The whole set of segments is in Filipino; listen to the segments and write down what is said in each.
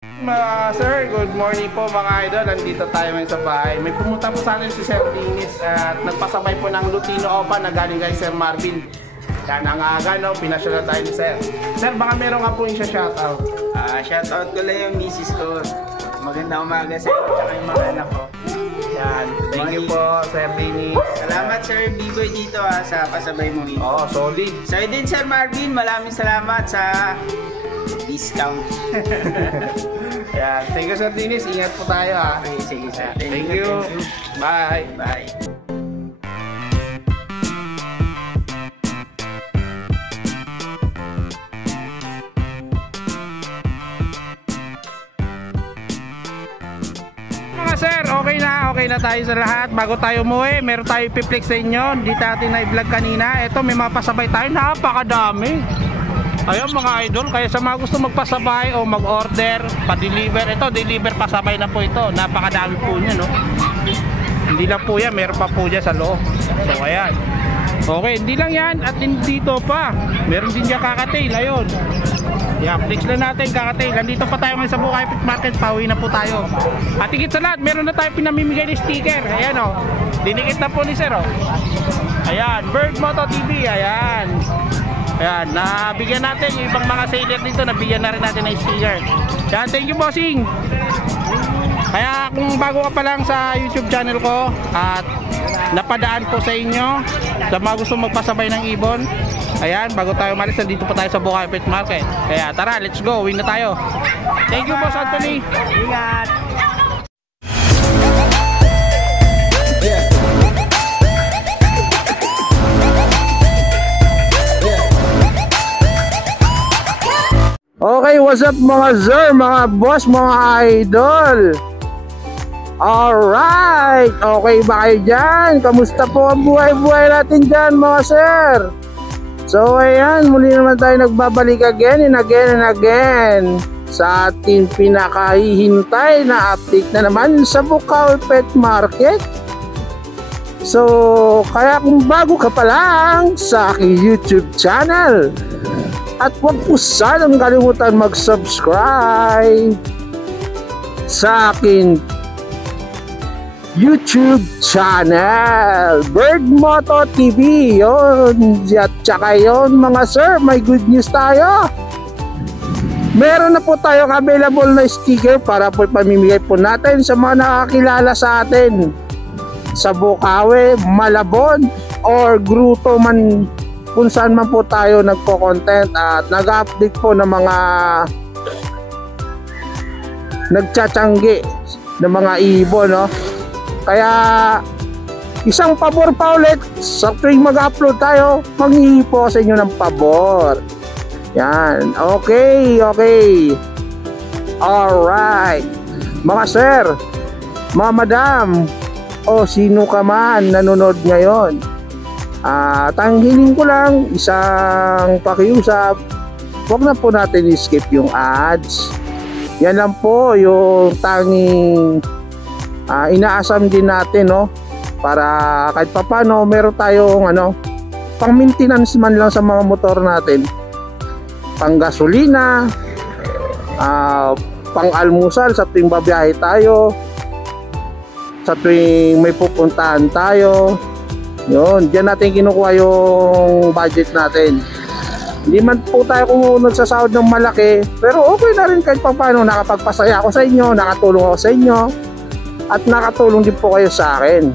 Sir, good morning po mga idol. Nandito tayo ngayon sa bahay. May pumunta po sa atin si Sir Dinis at nagpasabay po ng Lutino Opa na galing kay Sir Marvin. Yan ang aga, no? Pinasya na tayo ni Sir. Sir, baka meron nga po yung shoutout. Shoutout ko lang yung misis ko. Magandang umaga sa inyo at yung mga anak ko. Yan. Thank you po, Sir Dinis. Salamat Sir B-Boy dito sa pasabay mo rin. Oo, solid. Sa'yo din Sir Marvin, maraming salamat sa discount. Yan. Thank you, Sir Dinis. Ingat po tayo, ha. Okay, sige sir. Thank you. Bye. Bye. Mga sir, okay na tayo sa lahat. Bago tayo umuwi, meron tayo ipiplex sa inyo. Hindi natin na-vlog kanina. Ito, may mga pasabay tayo. Napakadami. Ayun mga idol, kaya sa mga gusto magpasabay o mag-order, pa-deliver, ito, deliver pasabay na po ito. Napakadami po niya, no? Hindi lang po yan, meron pa po dyan sa loob. So, ayan. Okay, hindi lang yan at dito pa. Meron din dyan kakatail, ayun. Yan, flex lang natin kakatail. Nandito pa tayo ngayon sa Bukay Pet Market, pauwi na po tayo. At higit sa lahat, meron na tayo pinamimigay ng sticker. Ayan, o. Dinikit na po ni Sir, o. Ayan, Bird Moto TV, ayan. Ayan, nabigyan natin yung ibang mga sailor dito, nabigyan na rin natin ng sticker. Ayan, thank you bossing. Kaya kung bago ka pa lang sa YouTube channel ko at napadaan po sa inyo sa mga gusto magpasabay ng ibon, ayan, bago tayo umalis, nandito pa tayo sa Bukay Pet Market. Kaya tara, let's go, win na tayo. Thank you boss Anthony. Ingat. Okay, what's up mga sir, mga boss, mga idol? Alright, okay ba kayo dyan? Kamusta po ang buhay-buhay natin dyan mga sir? So ayan, muli naman tayo nagbabalik again and again sa ating pinakahihintay na update na naman sa Bukay Pet Market. So kaya kung bago ka pa lang sa aking YouTube channel, at huwag po sanang kalimutan mag-subscribe sa akin YouTube channel, Bird Moto TV. Yun. At saka yun mga sir, may good news tayo. Meron na po tayong available na sticker para po pamimigay po natin sa mga nakakilala sa atin sa Bukawi, Malabon, or Gruto man, kung saan man po tayo nagpo-content at nag-update po ng mga nagtsatsyanggi ng mga ibon, no? Kaya isang pabor pa ulit, sa tuwing mag-upload tayo, manghihingi po sa inyo ng pabor. Yan, okay. Alright, mga sir, mga madam, o sino ka man nanonood ngayon, tanggalin ko lang isang pakiusap, huwag na po natin i-skip yung ads. Yan lang po yung tanging inaasam din natin, no? Para kahit papano meron tayong pang maintenance man lang sa mga motor natin, pang gasolina, pang almusal sa tuwing babiyahe tayo, sa tuwing may pupuntahan tayo. Yun, diyan natin kinukuha yung budget natin. Hindi man po tayo kumunod sa sahod ng malaki, pero okay na rin kahit paano nakapagpasaya ako sa inyo, nakatulong ako sa inyo, at nakatulong din po kayo sa akin.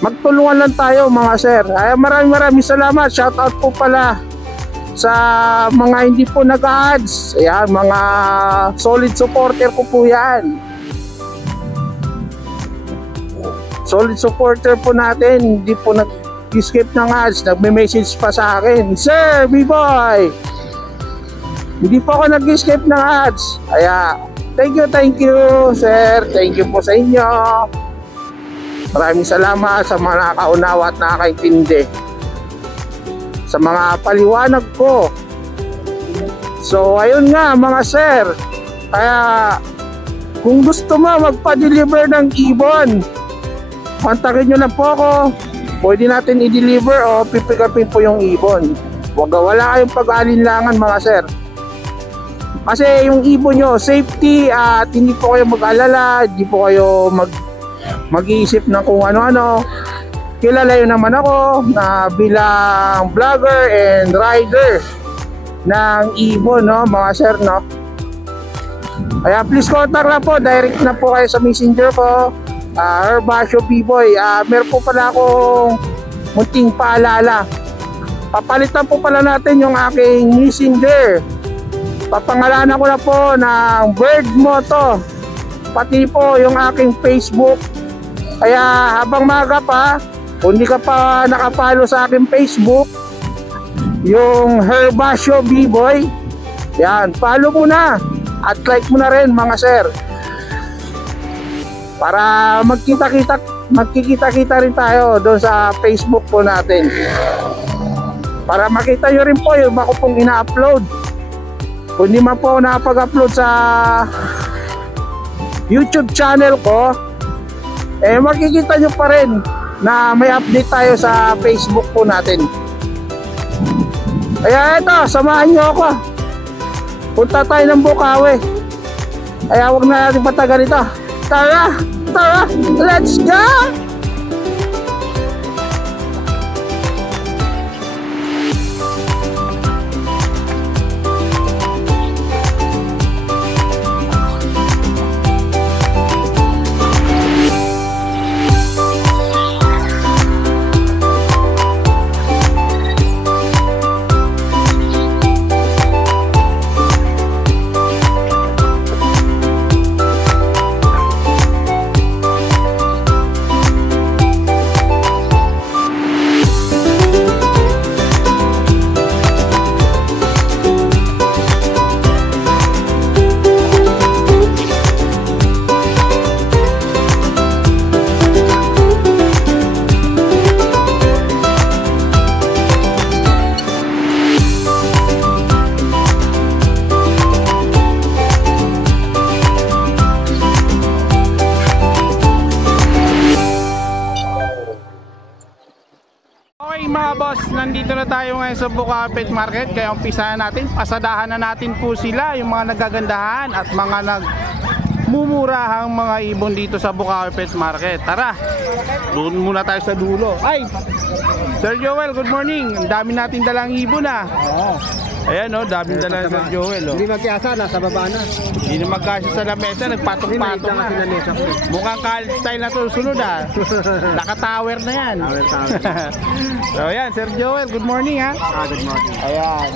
Magtulungan lang tayo mga sir. Ay, maraming salamat. Shout out po pala sa mga hindi po nag-ads. Ayan, mga solid supporter ko po yan. Solid supporter po natin, hindi po nag-skip ng ads, nagme-message pa sa akin, Sir B-Boy, hindi po ako nag-skip ng ads. Kaya thank you sir, thank you po sa inyo. Maraming salamat sa mga nakakaunawa at nakakaintindi sa mga paliwanag ko. So ayun nga mga sir, kaya kung gusto mo magpa-deliver ng ibon, kontakin nyo lang po ako. Pwede natin i-deliver o pipick upin po yung ibon. Wala kayong pag-alinlangan mga sir. Kasi yung ibon nyo, safety at hindi po kayo mag-alala, hindi po kayo mag-iisip ng kung ano-ano. Kilala yun naman ako na bilang vlogger and rider ng ibon, no, mga sir, no. Kaya please contact lang po, direct na po kayo sa messenger ko, Herbasio B-Boy. Meron po pala akong munting paalala. Papalitan po pala natin yung aking messenger. Papangalanan ko na po ng Bird Moto, pati po yung aking Facebook. Kaya habang maga pa, kung hindi ka pa nakapalo sa aking Facebook, yung Herbasio B-Boy, yan, follow mo na at like mo na rin mga sir, para magkikita-kita rin tayo doon sa Facebook po natin, para makita nyo rin po yung ako pong ina-upload. Kung di man po nakapag-upload sa YouTube channel ko, makikita nyo pa rin na may update tayo sa Facebook po natin. Kaya ito, samahan nyo ako. Punta tayo ng Bukawi. Kaya huwag na natin patagal ito. Tara, let's go! Mga boss, nandito na tayo ngayon sa Bukawi Pet Market. Kaya umpisahan natin, pasadahan na natin po sila, yung mga nagagandahan at mga nagmumurahang mga ibon dito sa Bukawi Pet Market. Tara, doon muna tayo sa dulo. Ay, Sir Joel, good morning. Ang dami natin dalang ibon ah. Ayan o, dami dalang Sir Joel. Hindi magkasa, nasa baba na. Hindi na magkasya sa lamesa, nagpatok-patok na. Mukhang college style na to, sunod ah. Naka-tower na yan. So ayan, Sir Joel, good morning ha. Good morning. Ayan.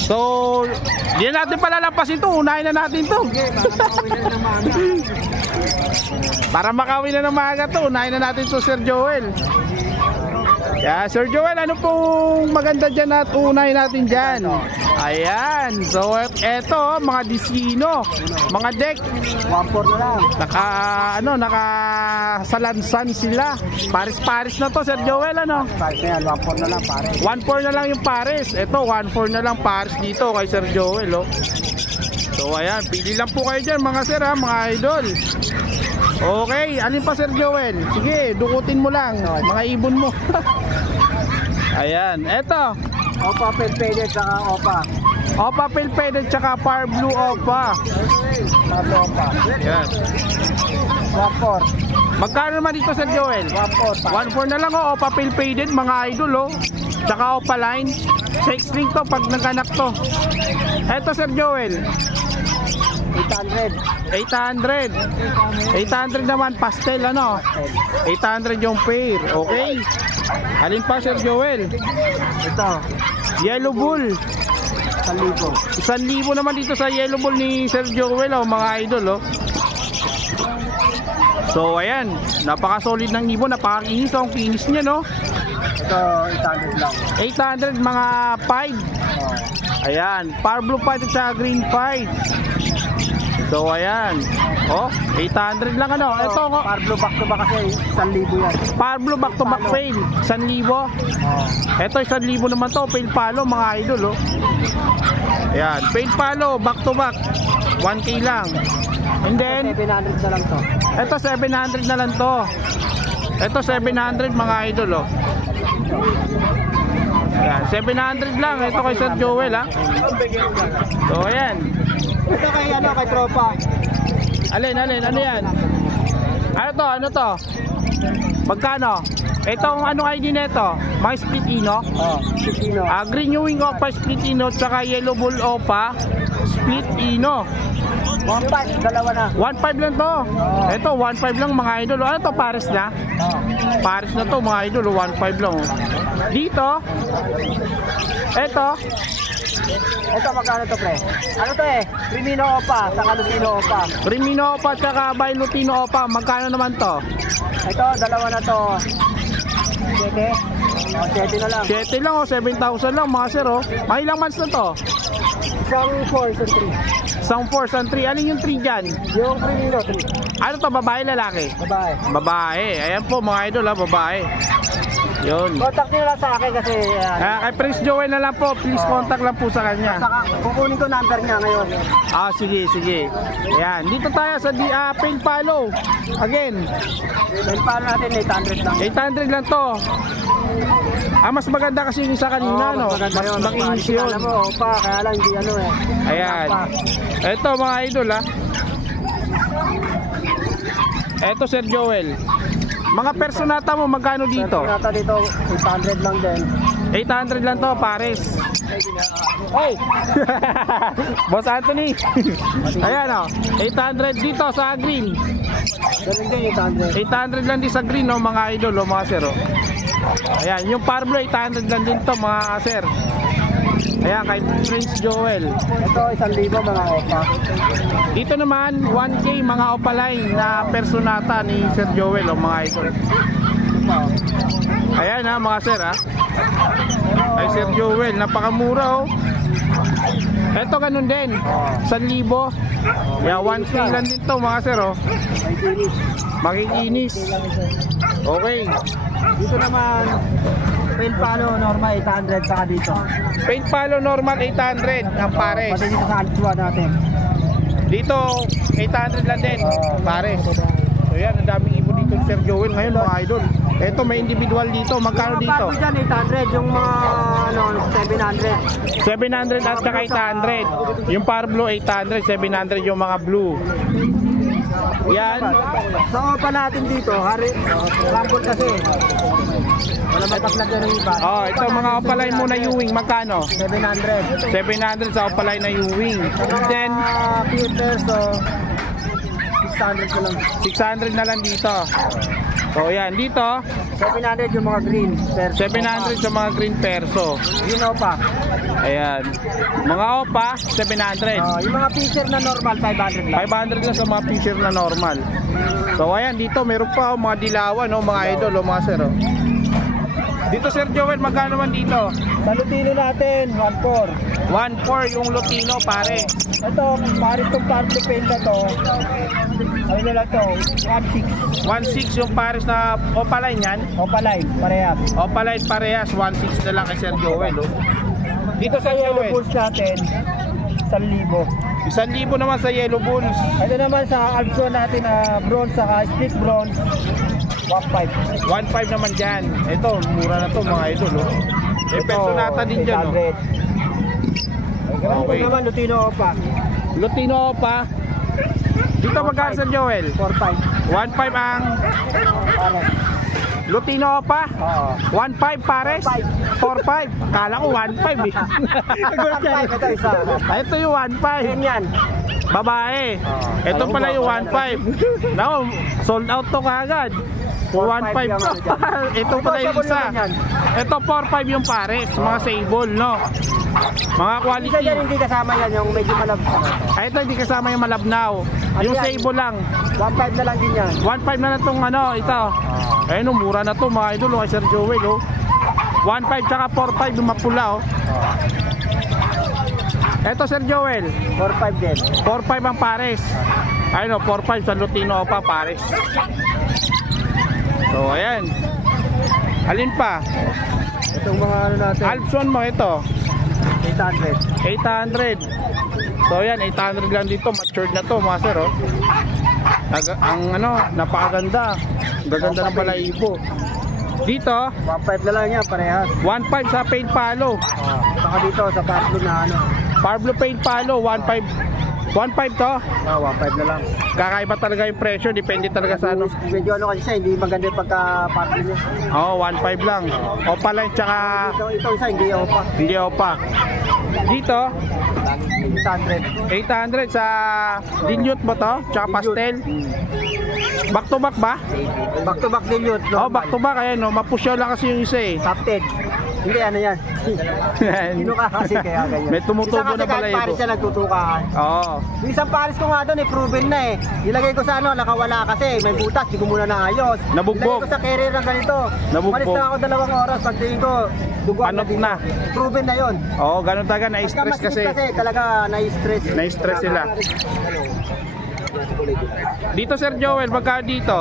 So, di na natin palalampasin to, unahin na natin to. Para makawin na ng maaga to, unahin na natin to, Sir Joel. Yeah, Sir Joel, ano pong maganda dyan at unahin natin dyan? Ayan, so eto, mga disino, mga deck. 1-4 na lang. Nakasalansan sila. Paris-paris na to, Sir Joel, ano? Ayan, 1-4 na lang pare. 1-4 na lang yung pares. Ito, 1-4 na lang pares dito kay Sir Joel, oh. So ayan, pili lang po kayo dyan mga sir ha, mga idol. Okay, alin pa Sir Joel? Sige, dukutin mo lang, mga ibon mo. Ayan, eto. Opa, Pelpeded, saka Opa. Opa Pelpeded, saka Par Blue Opa. Opa. Ayan. 1-4. Magkano naman dito Sir Joel? 1-4. 1-4 na lang oh, Opa Pelpeded, mga idol oh. Tsaka Opa Line. 6 ring to pag naganak to. Eto Sir Joel. 800 naman pastel ano, 800 yung pair. Okay, alin pa Sir Joel? Ito Yellow Bull 1,000. 1,000 naman dito sa Yellow Bull ni Sir Joel oh, mga idol oh. So ayan, napaka solid ng ibon, napakakinis ang kinis niya no. Ito 800 lang. 800 mga pied. Ayan, Par Blue Pied at saka Green Pied. So ayan, oh, 800 lang ano. Ito ko, Par Blue back to back kasi 1,000 yan. Par Blue back to back pail, 1,000. Ito 1,000 naman to, pail palo mga idol oh. Ayan, pail palo back to back 1K lang. And then 700 na lang to. ito 700 na lang to. Ito 700 mga idol oh. Ayan, 700 lang ito kay Sir Joel ha. So ayan. Ito kay tropa. Alin? Ano yan? Ano to? Magkano? Itong ano ID nito? Mga split ino? Oh, Pilipino. Green Ewing Opa split ino tsaka Yellow Bull Opa split ino. 1.5, dalawa na. 1.5 lang to. Ito 1.5 lang mga idol. Ano to, Paris na? Oh. Paris na to mga idol, 1.5 lang. Dito. Ito magkano to, pre? Ano to Crimino Opa, saka Lutino Opa. Crimino Opa tsaka Bailutino Opa. Magkano naman to? Ito, dalawa na to. 7. Oh, 7 na lang. 7 lang 7,000 lang mga sir oh. May ilang months na to? Isang 4, isang 3. Isang 4, isang 3. Ano yung 3 dyan? Yung Crimino, 3. Ano to, babae, lalaki? Babae. Babae. Ayan po mga idol ha, babae. Yun. Contact nyo lang sa akin kasi Kay Prince Joel na lang po. Please contact lang po sa kanya. saka kukunin ko number niya ngayon. Sige. Ayan. Dito tayo sa Pail Palo. Again. Then paano natin 800 lang. 800 lang to. Mas maganda kasi yung isa kanina, no? Maganda yun. Mas makinis yun. Alam mo, Opa, kaya lang hindi Ayan. Ito mga idol ha. Ito Sir Joel. Mga personata mo magkano dito? Personata dito 800 lang din. 800 lang to, pares. Hey! Boss Anthony. Ayan o. 800 dito sa green. Ganun din 800. 800 lang din sa green, no, mga idol, mga sir. Oh. Ayan, yung Parblo 800 lang din to, mga sir. Ayan, kay Prince Joel. Ito 1,000 mga Opa. Dito naman 1K mga opaline na personata ni Sir Joel, mga idol. Ayan ha, mga sir ha. Ay Sir Joel, napakamura oh. Ito ganun din, 1,000. Yeah, 1K lang din to, mga sir oh. Makikinis. Okay. Dito naman Pail Palo normal 800 saka dito. Pail Palo normal 800 ang pares. Pati dito sa Altua natin. Dito 800 lang din pares. So yan, ang daming ibon dito ni Sir Joel ngayon, mga idol. Ito may individual dito, magkano dito? Yung mga dyan 800, yung mga 700. 700 at saka 800. Yung Parblo 800, 700 yung mga blue. Yan. Sa Opa natin dito, Rumble kasi. Wala mataplag na ng iba. Oh, ito mga opaline mo na Ewing, magkano? 700. 700 sa opaline na Ewing. And then Peter, so 600 na lang. 600 na lang dito. So yan, dito 700 yung mga green. 700 sa mga green perso. Yun Opa. Ayan. Mga opa 700. Yung mga pitcher na normal 500 lang. 500 lang sa mga pitcher na normal. So ayan, dito meron pa mga dilawan, no, mga idol, mga sir. Oh. Dito Sir Joel, magkano man dito? Sa Lutino natin, 1.4. 1.4 yung Lutino, pare. Ito, pares itong Parblo paint na to. Ano na lang to? 1.6. 1.6 yung pares na opaline yan. Opaline, parehas. Opaline parehas, 1.6 na lang kay Sir Joel. Oh. Dito sa Yellow Joel, Bulls natin, 1,000. 1,000 naman sa Yellow Bulls. Ito naman sa Alpson natin na bronze, saka split bronze, 1.5. 1.5 naman dyan. Ito, mura na to, mga idol. Oh. Eh, personata din dyan. Oh. 800. Okay. Ito naman, Lutino Opa. Lutino pa. Dito magkano Sir Joel? 4.5. 1.5 ang Pares. Lutino pa. Oo. 1.5 pares. 4.5. Kala ko 1.5 eh. Nagulat yan. Ito isa. Ito yung 1.5. Yan. Babae. Ito pala yung 1.5. Nako, sold out to kagad. 1.5 to. Ito pala yung isa. Ito 4.5 yung pares. Mga sable, no? Mga quality. Isa dyan hindi kasama yan, yung medyo malabnaw. Ito hindi kasama yung malabnaw. Yung sable lang. 1.5 na lang din yan. 1.5 na lang itong ano, ito. Ayun, mura na to mga idol, kay Sir Joel, oh. 1.5 tsaka 4.5 yung mapula, oh. Ito Sir Joel, 4.5 din. 4.5 ang pares. Ayun, oh, 4.5 sa Lutino pa, pares. So, ayan. Alin pa? Itong mga ano natin, Alpson mo, ito. 800. 800. So, ayan, 800 lang dito. Matured na to, mga sir, oh. Ang ano, napakaganda. Gaganda ng balahibo. Dito, 1.5 na lang yan, parehas. 1.5 sa paid palo. Saka dito sa Parblo na ano. Parblo paid palo, 1.5 1.5 to? 1.5 na lang. Kakaiba talaga yung presyo, depende talaga sa ano. Medyo ano kasi siya, hindi maganda yung pagka-party niya. Oo, 1.5 lang. Opaline tsaka Ito isa, hindi opa. hindi opa. Dito, 800. 800 sa dilute mo to, tsaka pastel. Back to back ba? Back to back dilute. Oh, back to back, ayan no, mapusyaw lang kasi yung isa eh. Top 10. Hindi, ano yan. Sino ka kasi kaya ganyan. May tumutubo na pala Isa kasi kahit pares siya nagtutukaan. Oo. Yung isang pares ko nga doon, proven na eh. Ilagay ko sa ano, nakawala kasi. May butas, di ko muna naayos. Nabugbog. Ilagay ko sa carrier ng ganito. Nabugbog. Malis na ako 2 oras. Pagtingin ko, duguan Panot dito. na. Proven na yun. Oo, ganun talaga, Pagka na-stress masikip kasi. talaga na-stress. Na-stress sila. Dito Sir Joel, magkano dito?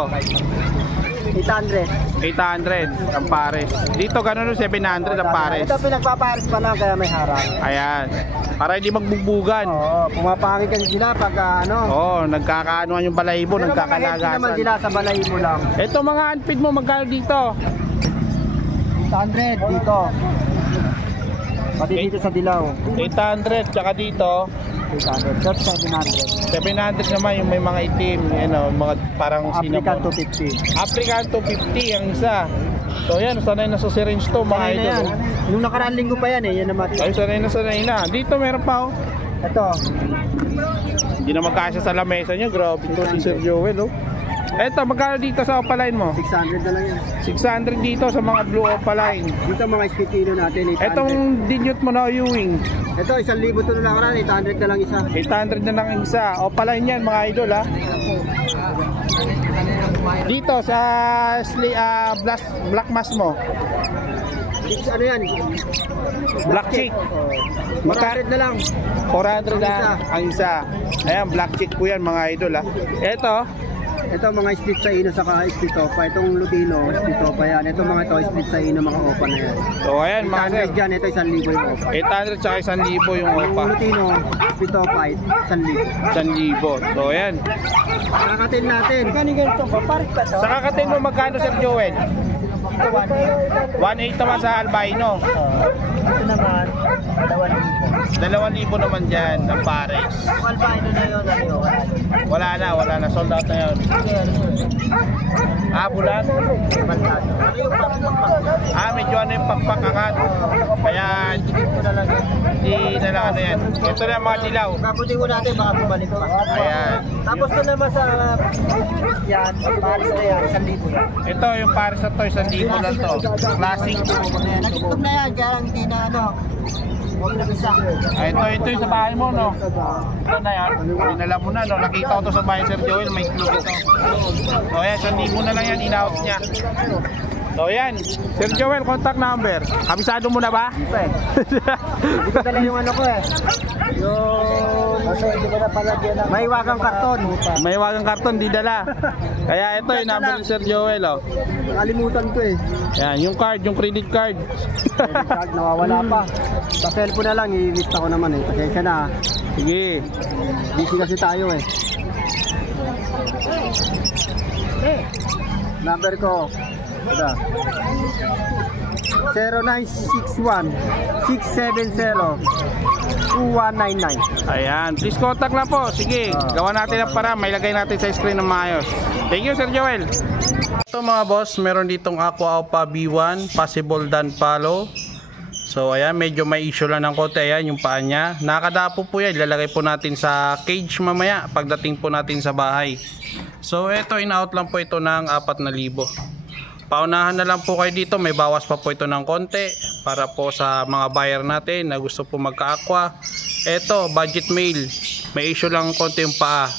800. 800 ang pares. Dito ganun 700 ang pares. Ito pinagpapares pa lang kaya may harang. Ayan. Para hindi magbugbugan. Oo, pumapangit kasi sila pagka ano. Oo, nagkakaanoan yung balahibo, Pero mga healthy naman nagkakalagasan. sila sa balay mo lang. Ito mga unfeed mo, magkano dito? 800 dito. Pati dito sa Dilaw. 800, tsaka dito 800. Short 700. 700 naman yung may mga itim, mga parang African cinnamon. 250. African 250 ang isa. So yan, sanay na sa syringe to mga Sanay na yan. idol. Nung nakaraan linggo pa yan eh. Yan naman. Ay, sanay na. Dito meron pa oh. Ito. Hindi na magkasya sa lamesa nyo. Grabe to si Sir Joel oh. Eto, magkano dito sa opaline mo? 600 na lang yan. 600 dito sa mga blue opaline. Dito mga spitino natin. 800. Etong dilute mo na Ewing. Ito 1,000 to na lang karan. 800 na lang isa. 800 na lang ang isa. Opaline yan mga idol ha. Dito sa black mass mo. Ano yan? Black chick. 400 na lang. 400 na ang isa. Ayan, black chick po yan mga idol ha. Eto, Ito mga split sa ino saka split opa. Itong Lutino, split opa yan. Ito mga to split sa ino mga opa na yan. so ayan mga sir. 800 dyan. Ito 1,000 yung opa. 800 tsaka 1,000 yung Yung opa. Lutino, split opa, 1,000. 1,000. So ayan. Kakatin natin. Kani ganito ba? Parit pa to? Sa kakatin mo magkano Sir Joel? Ito 1,800 naman sa albino. Ito naman, 2,000. 2,000 naman dyan ang pares. Albino na yun. Wala na. Sold out na yun. Bulan? Medyo ano yung pagpakakat. Kaya hindi na lang ano yan. Ito na mga dilaw. Kaputi ko natin, baka bumalik pa. Ayan. Tapos ito naman sa yan, paris na yan, 1,000 yan. Ito yung pares na to, 1,000 lang to. Classic. Nag-itom na yan, kaya lang hindi na ano. Huwag na isa. Ito yung sa bahay mo, no? Ito na yan. Dinala mo na, no? Nakita ko to sa bahay Sir Joel, may clue ito. So ayan, 1,000 na lang yan, in-out niya. So yan, Sir Joel, contact number. Kabisado mo na ba? Hindi ko dala yung ano ko eh. Kasi hindi ko na palagyan ng... May wagang karton. May wagang karton, di dala. Kaya ito yung number ni Sir Joel, oh. Nakalimutan ko eh. Yan, yung card, yung credit card. Credit card, nawawala pa. Sa cellphone na lang, i-lista ko naman eh. Pasensya na. Sige. Busy kasi tayo eh. Number ko. Ito. 0961-670-2199. Ayan, please contact na po. Sige, gawa natin ang para. May lagay natin sa screen ng maayos. Thank you, Sir Joel. Ito mga boss, meron ditong Aqua Opa B1, possible dan palo. So ayan, medyo may issue lang ng konti. Ayan, yung paa niya. Nakadapo po yan. Ilalagay po natin sa cage mamaya pagdating po natin sa bahay. So ito, in-out lang po ito ng 4,000. Paunahan na lang po kayo dito, may bawas pa po ito ng konti para po sa mga buyer natin na gusto po magka-aqua. Ito, budget mail, may issue lang konti yung paa.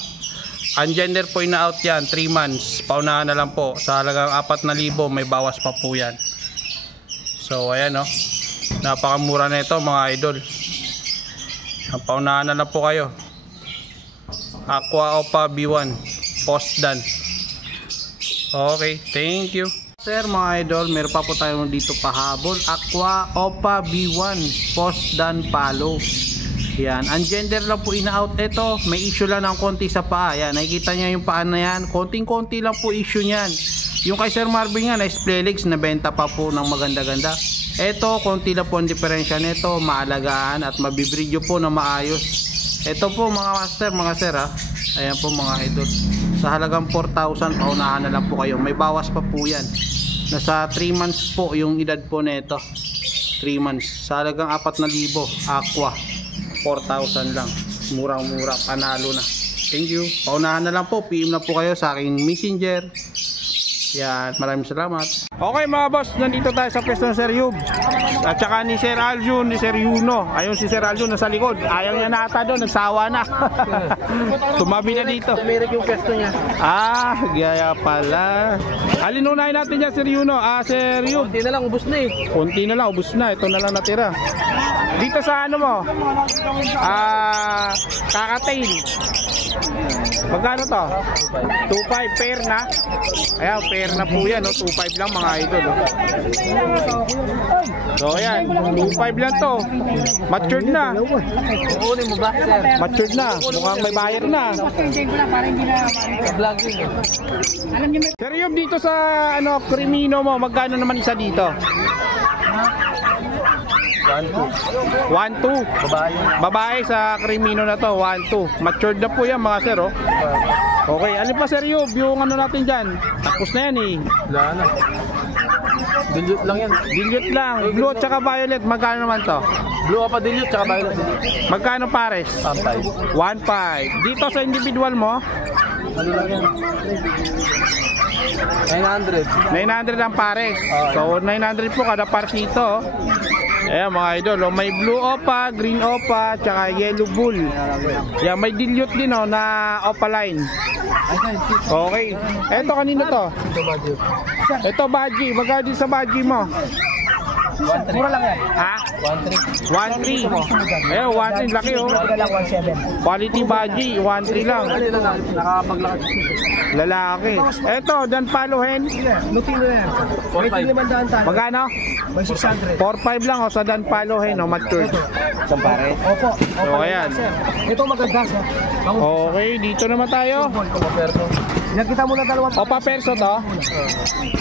Ungender po ina-out yan, 3 months. Paunahan na lang po, sa halagang 4,000 may bawas pa po yan. So ayan o, napakamura na ito mga idol. Paunahan na lang po kayo. Aqua Opa B1 post done. Okay, thank you. Sir mga idol, meron pa po tayo dito pahabol. Aqua Opa B1 post dan palo. Yan, ungender lang po ina-out. Ito, may issue lang ng konti sa paa. Yan, nakikita niya yung paa na yan. Konting-konti lang po issue niyan. Yung kay Sir Marvin nga, na display legs, nabenta pa po ng maganda-ganda. Ito, konti lang po ang diferensya nito. Maalagaan at mabibridyo po na maayos. Ito po mga master, mga sir ha. Ayan po mga idol. Sa halagang 4,000, paunahan na lang po kayo. May bawas pa po yan. Nasa 3 months po yung edad po nito. 3 months. Sa halagang 4,000, aqua. 4,000 lang. Murang-mura, panalo na. Thank you. Paunahan na lang po. PM na po kayo sa aking messenger. Yan, maraming salamat. Okay mga boss, nandito tayo sa pwesto ng Sir Yub. At saka ni Sir Aljun, ni Sir Yuno. Ayun si Sir Aljun nasa likod. Ayaw niya na ata doon, nagsawa na. Tumabi na dito. Tumirik yung pwesto niya. Ah, gaya pala. Alinunahin natin dyan Sir Yuno. Sir Yub. Kunti na lang, ubos na eh. Kunti na lang, ubus na. Ito na lang natira. Dito sa ano mo? Kakatail. Magkano to? 2.5 pair na. Ayan, pair na po yan, no? 2.5 lang mga idol, no? So ayan, 2.5 lang to. Matured na. Kukunin mo ba, sir? Matured na. Mukhang may bayar na. Vlogging eh. Sir Yub, dito sa ano, Crimino mo, magkano naman isa dito? 1.2. Babae. Babae sa Crimino na to, 1.2. Matured na po yan mga sir, oh. Okay, alin pa Sir Yub, yung ano natin dyan? Tapos na yan eh. Wala na. Dilute lang yan. Dilute lang. Blue at saka violet, magkano naman to? Blue pa dilute, tsaka violet dilute. Magkano pares? 1.5. 1.5. Dito sa individual mo? Ano lang yan? 900. 900 ang pares. So 900 po kada pares dito. Ayan mga idol, may blue opa, green opa, tsaka yellow bull. Yan, may dilute din oh, na opaline. Okay. Eto kanino to? Ito Baji. Magkano din sa Baji mo? 1.3. Mura lang yan. Ha? 1.3. 1.3. Ayan, 1.3. Laki oh. lang 1.7. Quality Baji, 1.3 lang. Nakapaglakad. Lalaki. Eto, Dan Palohen. Lutino yan. 4.5. Magkano? May 600. 4.5 lang oh, sa Dan Palohen, oh, matured. Isang pare? Opo. So, ayan. Ito maganda sir. Okay, dito naman tayo. Yan kita muna dalawang Opa Perso to?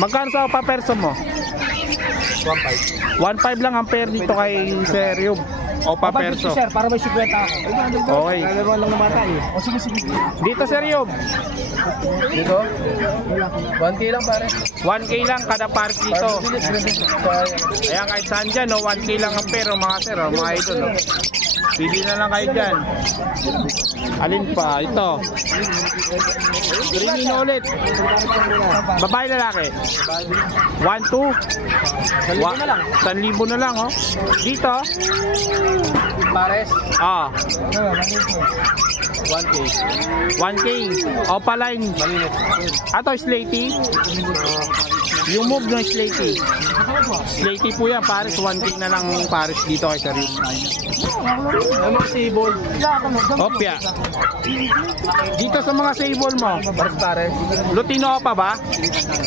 Magkano sa Opa Perso mo? 1.5. 1.5 lang ang pair dito kay Sir Yub. Opa Perso. Sir, para may 50 ako. Okay. Nagagawa lang namatay. O sige, sige. Dito Sir Yub. Dito? 1K lang pare. 1K lang kada pares dito. Ayan, kahit saan dyan, no? 1K lang ang pair, mga sir, mga idol. No? Pili na lang kayo dyan. Alin pa? Ito. Green ulit. Babae lalaki. 1.2. 1,000 na lang. 1,000 na lang, oh. Dito. Pares. 1K. 1K. Opaline. Malinis. Ato, Slaty. Yung move ng Slaty. Slaty po yan, pares. 1K na lang pares dito kay Sir Yub. Ano si Ball? Opya. Dito sa mga sable mo, Pares. Lutino pa ba?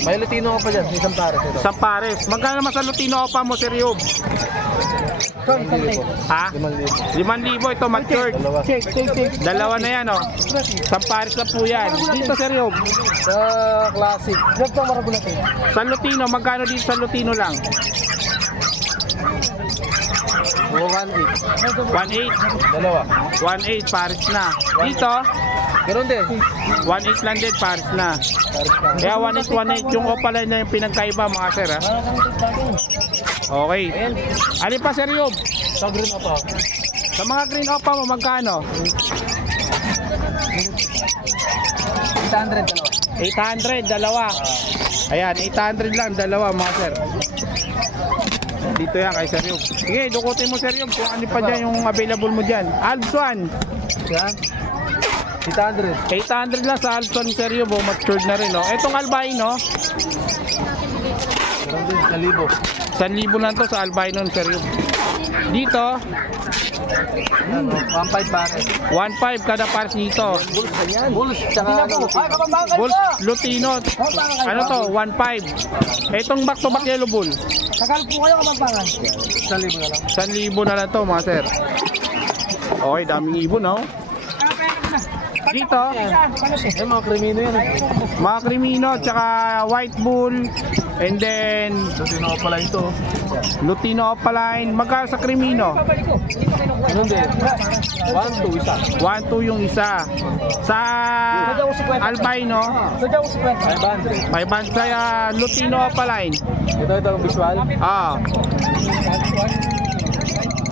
May Lutino pa dyan. Isang pares. Sa pares. Magkano naman sa Lutino pa mo, Sir Yub? Ha? 5,000. Ito matured. Dalawa na yan, oh. Sa pares na po yan. Dito, Sir Yub. Sa classic. Sa Lutino, magkano dito sa Lutino lang? 1.8. 1.8. Dalawa. 1.8 pares na. Dito, Ganun din. 1.8 lang din pares na. Kaya 1.8 yung opaline na yung pinagkaiba mga sir, ha? Okay. Alin pa Sir Yub? Sa green opa. Sa mga green opa mo, magkano? 800 dalawa. 800, dalawa. Ayan, 800 lang, dalawa mga sir. Dito yan kay Sir Yub. Sige, dukutin mo Sir Yub kung ano pa dyan yung available mo dyan. Alpswan. Yan. 800. 800 lang sa Alpswan ni Sir Yub. Oh, matured na rin. Oh. Itong albino. Ganun din. 1,000. 1,000 lang to sa albino ni Sir Yub. Dito. 1.5 pares. 1.5 kada pares dito. Bulls. Tsaka Bulls, Lutino. Ano to? 1.5. Itong back to back yellow bull. Sakal po kayo Kapampangan. 1,000 na lang. 1,000 na lang to mga sir. Okay, daming ibon, no? Dito, Yung mga krimino yan. mga Crimino, tsaka White Bull. And then, Lutino pala ito. Lutino Opaline. Magkano sa Crimino? Ano din? 1-2 isa. 1-2 yung isa. Sa Albino, 500 sa Lutino Opaline. Ito visual. Ah.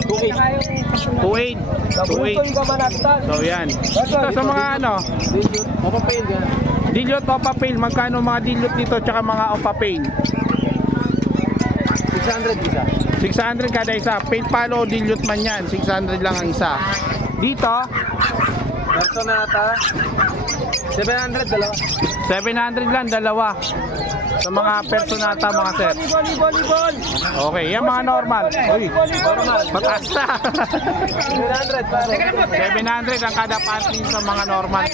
2.8. 2.8. So yan. Ito sa mga ano, Mapapail yan. dilute Opapail. Magkano mga dilute dito tsaka mga Opapail? 600 isa. 600 kada isa. Pail palo dilute man yan. 600 lang ang isa. Dito, Personata. 700 dalawa. 700 lang dalawa. Sa mga Personata mga sir. Okay, yan mga normal. Uy, Normal. mataas na. 700 pare. 700 ang kada parting sa mga normal.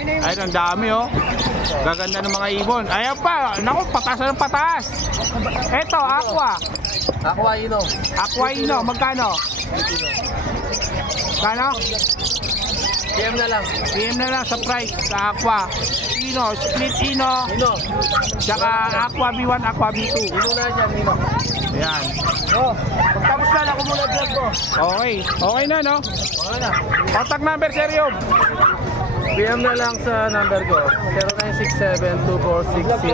Ay, ang dami oh. Gaganda ng mga ibon. Ayan pa, naku, pataas na ng pataas. Eto, Aqua. Aqua Ino. Aqua Ino, magkano? Kano? PM na lang. PM na lang sa price sa Aqua Ino, split Ino, Ino. tsaka Aqua B1, Aqua B2. Ino na dyan, Ino. Ayan. Oh, pagtapos na ako muna vlog ko. Okay, okay na no? Okay na. Contact number, Sir Yob. PM na lang sa number ko. 0967-246-0111.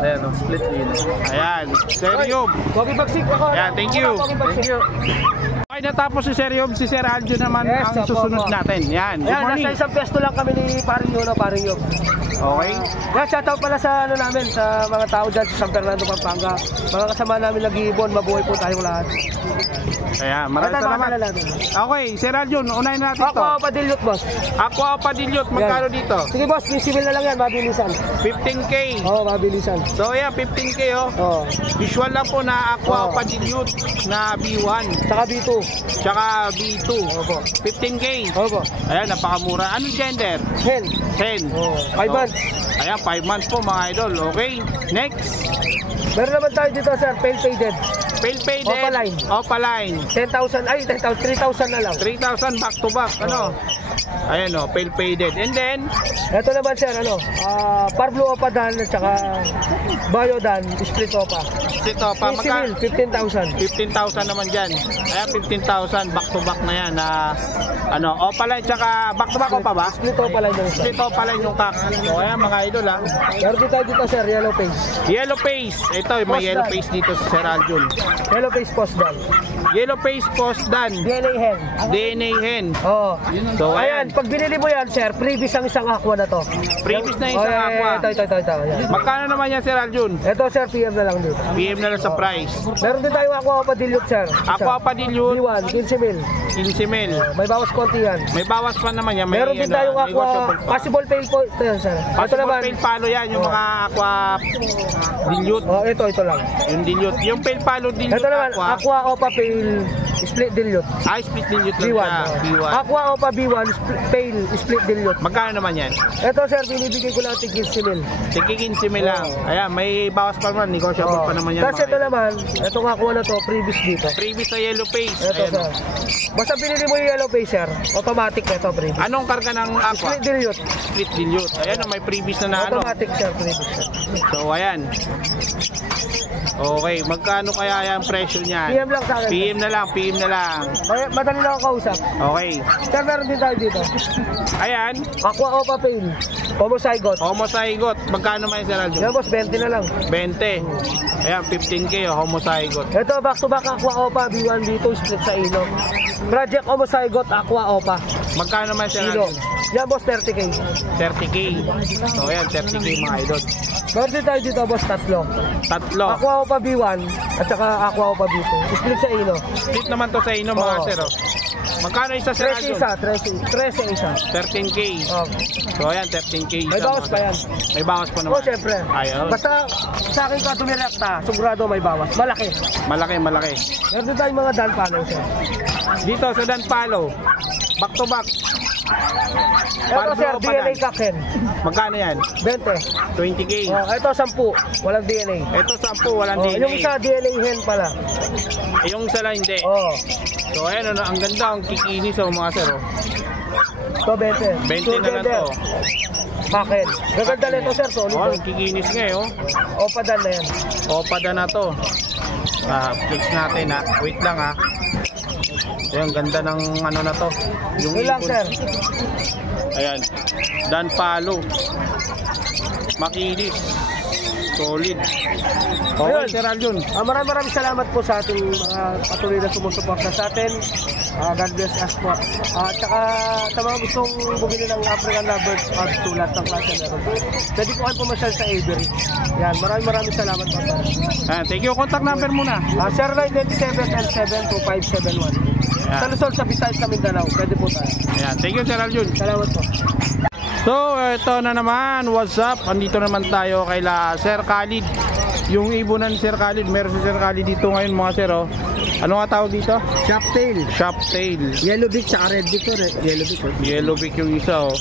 Ayan o, split Ino. Ayan, Sir Yob. Coffee bagsik ako. Ayan, thank you. Thank you. Okay, natapos si Sir Yob, si Sir Aljo naman Yes, ang opo, susunod opo. natin. Yan, good Ayan, morning. nasa isang pwesto lang kami ni Paring Yuno, Paring Yob. Okay. Yan, shoutout pala sa ano namin, sa mga tao dyan sa San Fernando, Pampanga. Mga kasama namin nag-iibon, mabuhay po tayong lahat. Ayan, maraming salamat. Okay, Sir Aljo, unahin natin ito. Ako, padilyot, boss. Aqua Padilute, magkano dito? Sige, boss, visible na lang yan, mabilisan. 15K. Oo, mabilisan. So yeah, 15K oh. Oo. Visual lang po na Aqua Oo. Padilute na B1 Saka B2. tsaka B2. Opo. 15K. Opo. Ayan, napakamura. Anong gender? Hen. 10. Oo. 5 months. Ayan, 5 months po mga idol. Okay, next. Meron naman tayo dito, sir, pale faded. Pale faded. Opaline. Opaline. 10,000, ay 10,000, 3,000 na lang. 3,000 back to back. Ano? Ayan oh, pale faded. And then, Ito naman, sir, ano, Parblo Opa Dan at saka Bayo Dan, split Opa. dito pa magka 15,000. 15,000 naman dyan. Ayan, 15,000 back to back na yan. Ano, Opaline tsaka back to back pa ba? Split Opa lang yung sir. Split Opaline yung kak. So ayan mga idol ha. Meron din tayo dito, sir, yellow face. Yellow face. Ito, may Post yellow Dan. face dito sa Sir Aljun. Yellow face post Dan. Yellow face post dan. DNA hen. DNA hen. Oo. So Ayan, ayan. pag binili mo yan, sir, previous ang isang aqua na to. Previous na isang Oh, aqua. Ito. Ayan. Magkano naman yan Sir Aljun? Ito, sir, PM na lang dito. PM na lang sa price. Meron din tayong aqua Opa Dilute, sir. Aqua Padilute, B1, 15 mil. 15 mil. May bawas konti yan. May bawas pa naman yan. May, Meron din tayong aqua, negotiable pa. possible fail po. Ito, sir. Ito Possible naman. fail palo yan. Yung mga aqua dilute. Oh, ito lang. Yung dilute. Yung fail palo dilute Ito naman, aqua. aqua Opa fail split dilute. Ay, split dilute lang B1. siya. B1. Aqua Opa B1 fail split dilute. Magkano naman yan? Ito, sir, binibigay ko lang 15 mil. Sige, 15 mil lang. Ayan, may bawas pa naman. Negotiable pa naman yan. Tapos mga ito idol. naman, itong aqua na to, previous dito. Previous sa yellow face. Ito, Ayan. sir. Basta binili mo yung yellow face, sir, automatic na ito, previous. Anong karga ng aqua? Split dilute. Split dilute. Ayan, may previous na ano. Automatic, sir, previous. So, ayan. Okay, magkano kaya yung presyo niyan? PM lang sa akin. PM na lang, PM na lang. Madali lang ako kausap. Okay. Sir, meron din tayo dito. Ayan, Aqua Opa fail. Homozygote. homozygote. Magkano man yung Sir Aljo? Yan, boss, 20 na lang. 20. Ayan, 15K oh, homozygote. Ito, back to back Aqua Opa, B1, B2, split sa ino. Project Homozygote, Aqua Opa. Magkano man Sir Ino. Aljo? Yan, boss, 30K. 30K. So, ayan, 30K mga idol. Meron din tayo dito, boss, tatlo. Tatlo. Aqua Opa B1 at saka Aqua Opa B2. Split sa ino. Split naman to sa inyo mga Oo. sir. Oh. Magkano isa Sir 13 Aljo? isa, 13 isa. 13K. Oh. So, ayan, 13K. May isa, bawas mga pa sir. yan. May bawas pa Oh, naman. syempre. Ayun. Basta sa akin ka tumirekta, sigurado may bawas. Malaki. Malaki, malaki. Meron din tayong mga dan follow, sir. Dito sa Dan Palo, back to back. Ito, Parblo sir, Opa DNA Dan. kaken. Magkano yan? 20. 20K. Oh, ito 10, walang DNA. Ito 10, walang Oh, DNA. yung isa DNA hen pala. Yung isa lang hindi. Oh. So ayan, ano, ang ganda, ang kikinis oh, mga sir. Oh. Ito, 20. 20 na lang to. Makin. Gaganda na ito, sir. Solid. Oh, kikinis nga eh, oh. Opadal na yan. Opada na to. Flex natin ha. Wait lang ha. Ayan, ganda ng ano na to. Yung Yun lang, ibon. sir. Ayan. Dan palo. Makinis. Solid. Okay, Ayun. Sir Aljun. Maraming salamat po sa ating mga patuloy na sumusuporta sa atin. God bless us po. At saka sa mga gustong bumili ng African Lovebirds at tulad ng klase meron po. Pwede po kayo pumasyal sa Avery. Yan, maraming salamat po. Thank you. Contact number muna. 0997L72571. Sa Luzon, sa Visayas, sa Mindanao. Pwede po tayo. Ayan. Thank you, Sir Aljun. Salamat po. So, ito na naman. What's up? Andito naman tayo kay Sir Khalid. Yung ibunan ni Sir Khalid. Meron si Sir Khalid dito ngayon mga sir. Oh. Ano nga tawag dito? Shoptail. Shoptail. Yellow beak tsaka red beak to. Yellow beak. Yellow beak yung isa. Oh.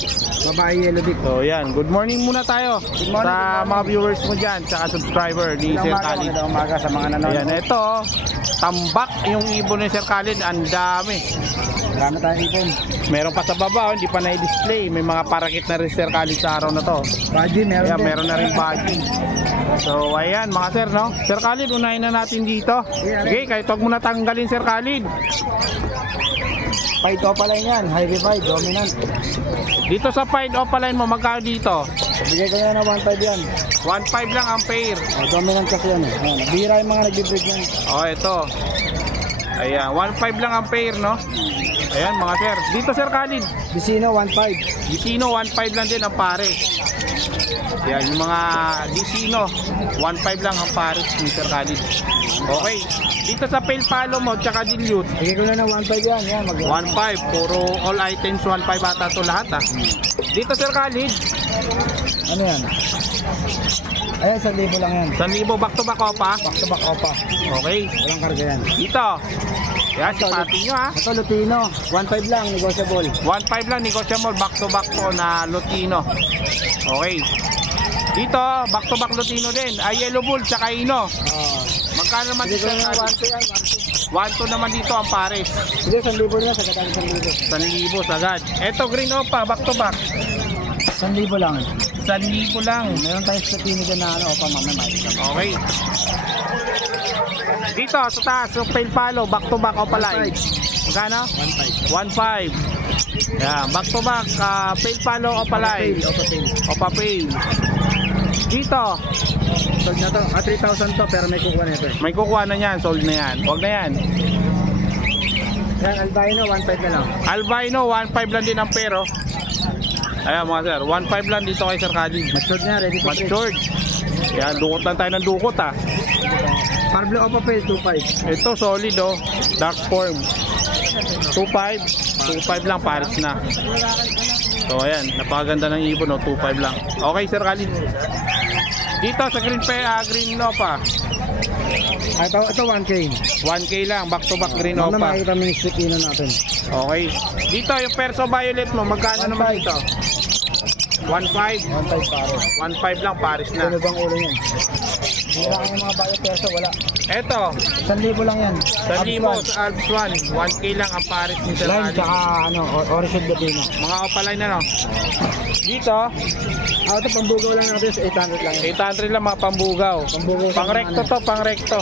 Babae yellow beak. So, yan. Good morning muna tayo. Good morning, sa mga viewers mo dyan. Tsaka subscriber ni Sir Khalid. Magandang umaga sa mga nanonood. Ayan, ito. Tambak yung ibon ni Sir Khalid. Ang dami. Marami tayong ibon. Meron pa sa baba. Hindi pa na-display. May mga parakit na rin Sir Khalid sa araw na to. Baji, meron Ayan, din. meron na rin baji. So, ayan mga sir, no? Sir Khalid, unahin na natin dito. Okay, kahit huwag mo na tanggalin, Sir Khalid. Fight opaline yan. Highway 5, dominant. Dito sa Pied Opaline mo, magkano dito? Bigay ko na 1.5 yan. 1.5 lang ang pair. Dominant kasi yan. Bihira yung mga nagbe-breed yan. Oh, ito. Ayan, 1.5 lang ang pair, no? Ayan mga sir. Dito Sir Khalid, Vicino, 1.5. Vicino, 1.5 lang din ang pare. Ayan, yung mga Vicino, 1.5 lang ang pares ni Sir Khalid. Okay. Dito sa Pale Palo mo, tsaka Dilute, Bigay ko na 1.5 yan. Yan, 1.5. Puro all items 1.5 ata to lahat ah. Dito Sir Khalid, Ano yan? Ayan, 1,000 lang yan. 1,000 back to back pa. Back to back opa. Okay. Walang karga yan. Dito. Yan, sipati nyo ha. Ito, Lutino. 1.5 lang, negotiable. 1.5 lang, negotiable, back to back po na Lutino. Okay. Dito, back to back Lutino din. Ay, Yellow Bull, tsaka Ino. Magkano naman Bigay dito? ko na 1.2 yan, 1.2 naman dito ang pares. 1.2. Bigay, 1,000 na, sagad ang 1,000. 1,000 sagad. Eto, Green Opa, back to back. 1,000 lang. 1,000 lang. Meron tayong Lutino dyan na ano, opa, mamay, makikita mo. Okay. Dito, sa taas, yung Pale Palo, back to back Opaline. Magkano? 1.5. Yan, back to back, Pale Palo Opaline. Opa Pale. Dito, Sold na to. 3,000 to, pero may kukuha na ito. may kukuha na yan, sold na yan. Huwag na yan. Yan, albino, 1.5 na lang. Albino, 1.5 lang din ang pero. Ayan mga sir, 1.5 lang dito kay Sir Khalid. Matured na, ready to breed. Matured. Yan, dukot lang tayo ng dukot ah. Parblo Opa Pale, 2.5. Ito solid oh, dark form. 2.5, 2.5 lang pares na. So ayan, napakaganda ng ibon oh, 2.5 lang. Okay Sir Khalid. Dito sa Green Opa, Ito 1K. 1K lang, back to back Green Mamaya Opa. makikita mo yung stick ino natin. Okay. Dito yung Perso Violet mo, magkano naman dito? 1.5. 1.5 pare. 1.5 lang pares na. Ano bang ulo yan? Hindi lang yung mga bayo peso, wala. Eto, 1,000 lang yan. 1,000 sa Alps 1, 1K lang ang pares ni Sir Line, Khalid. tsaka ano, Orchid Latino. Mga opaline na no. Dito, Ito pambugaw lang natin sa 800 lang yan. 800 lang mga pambugaw. Pambugaw sa Pang recto mga to, pang recto.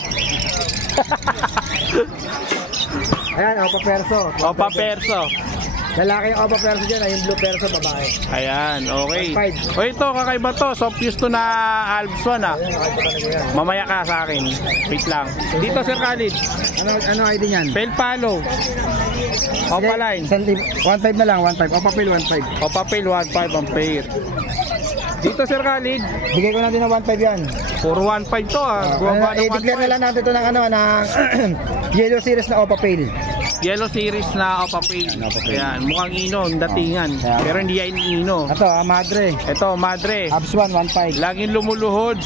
Ayan, Opa Perso. Opa Perso. Lalaki yung Opa Perso dyan, ay yung Blue Perso, babae. Ayan, okay. 1.5. O ito, kakaiba to. Soft use to na Alps 1 ah. Ayan, nakaiba talaga yan. Mamaya ka sa akin. Wait lang. Dito Sir Khalid, Ano ID niyan? Pale Palo. Opaline. 1.5 na lang, 1.5. Opa Pale, 1.5. Opa Pale, 1.5 ang pair. Dito Sir Khalid, Bigay ko natin ng 1.5 yan. puro 1.5 to ah. Gumawa ng I-declare na 1.5. lang natin ito ng ano, ng Yellow Series na Opa Pale. Yellow Series na Opa Pale. Ayan, mukhang ino, ang datingan. Ayan. Pero hindi yan ino. Ito, Madre. Ito, Madre. Abs 1, 1.5. Laging lumuluhod.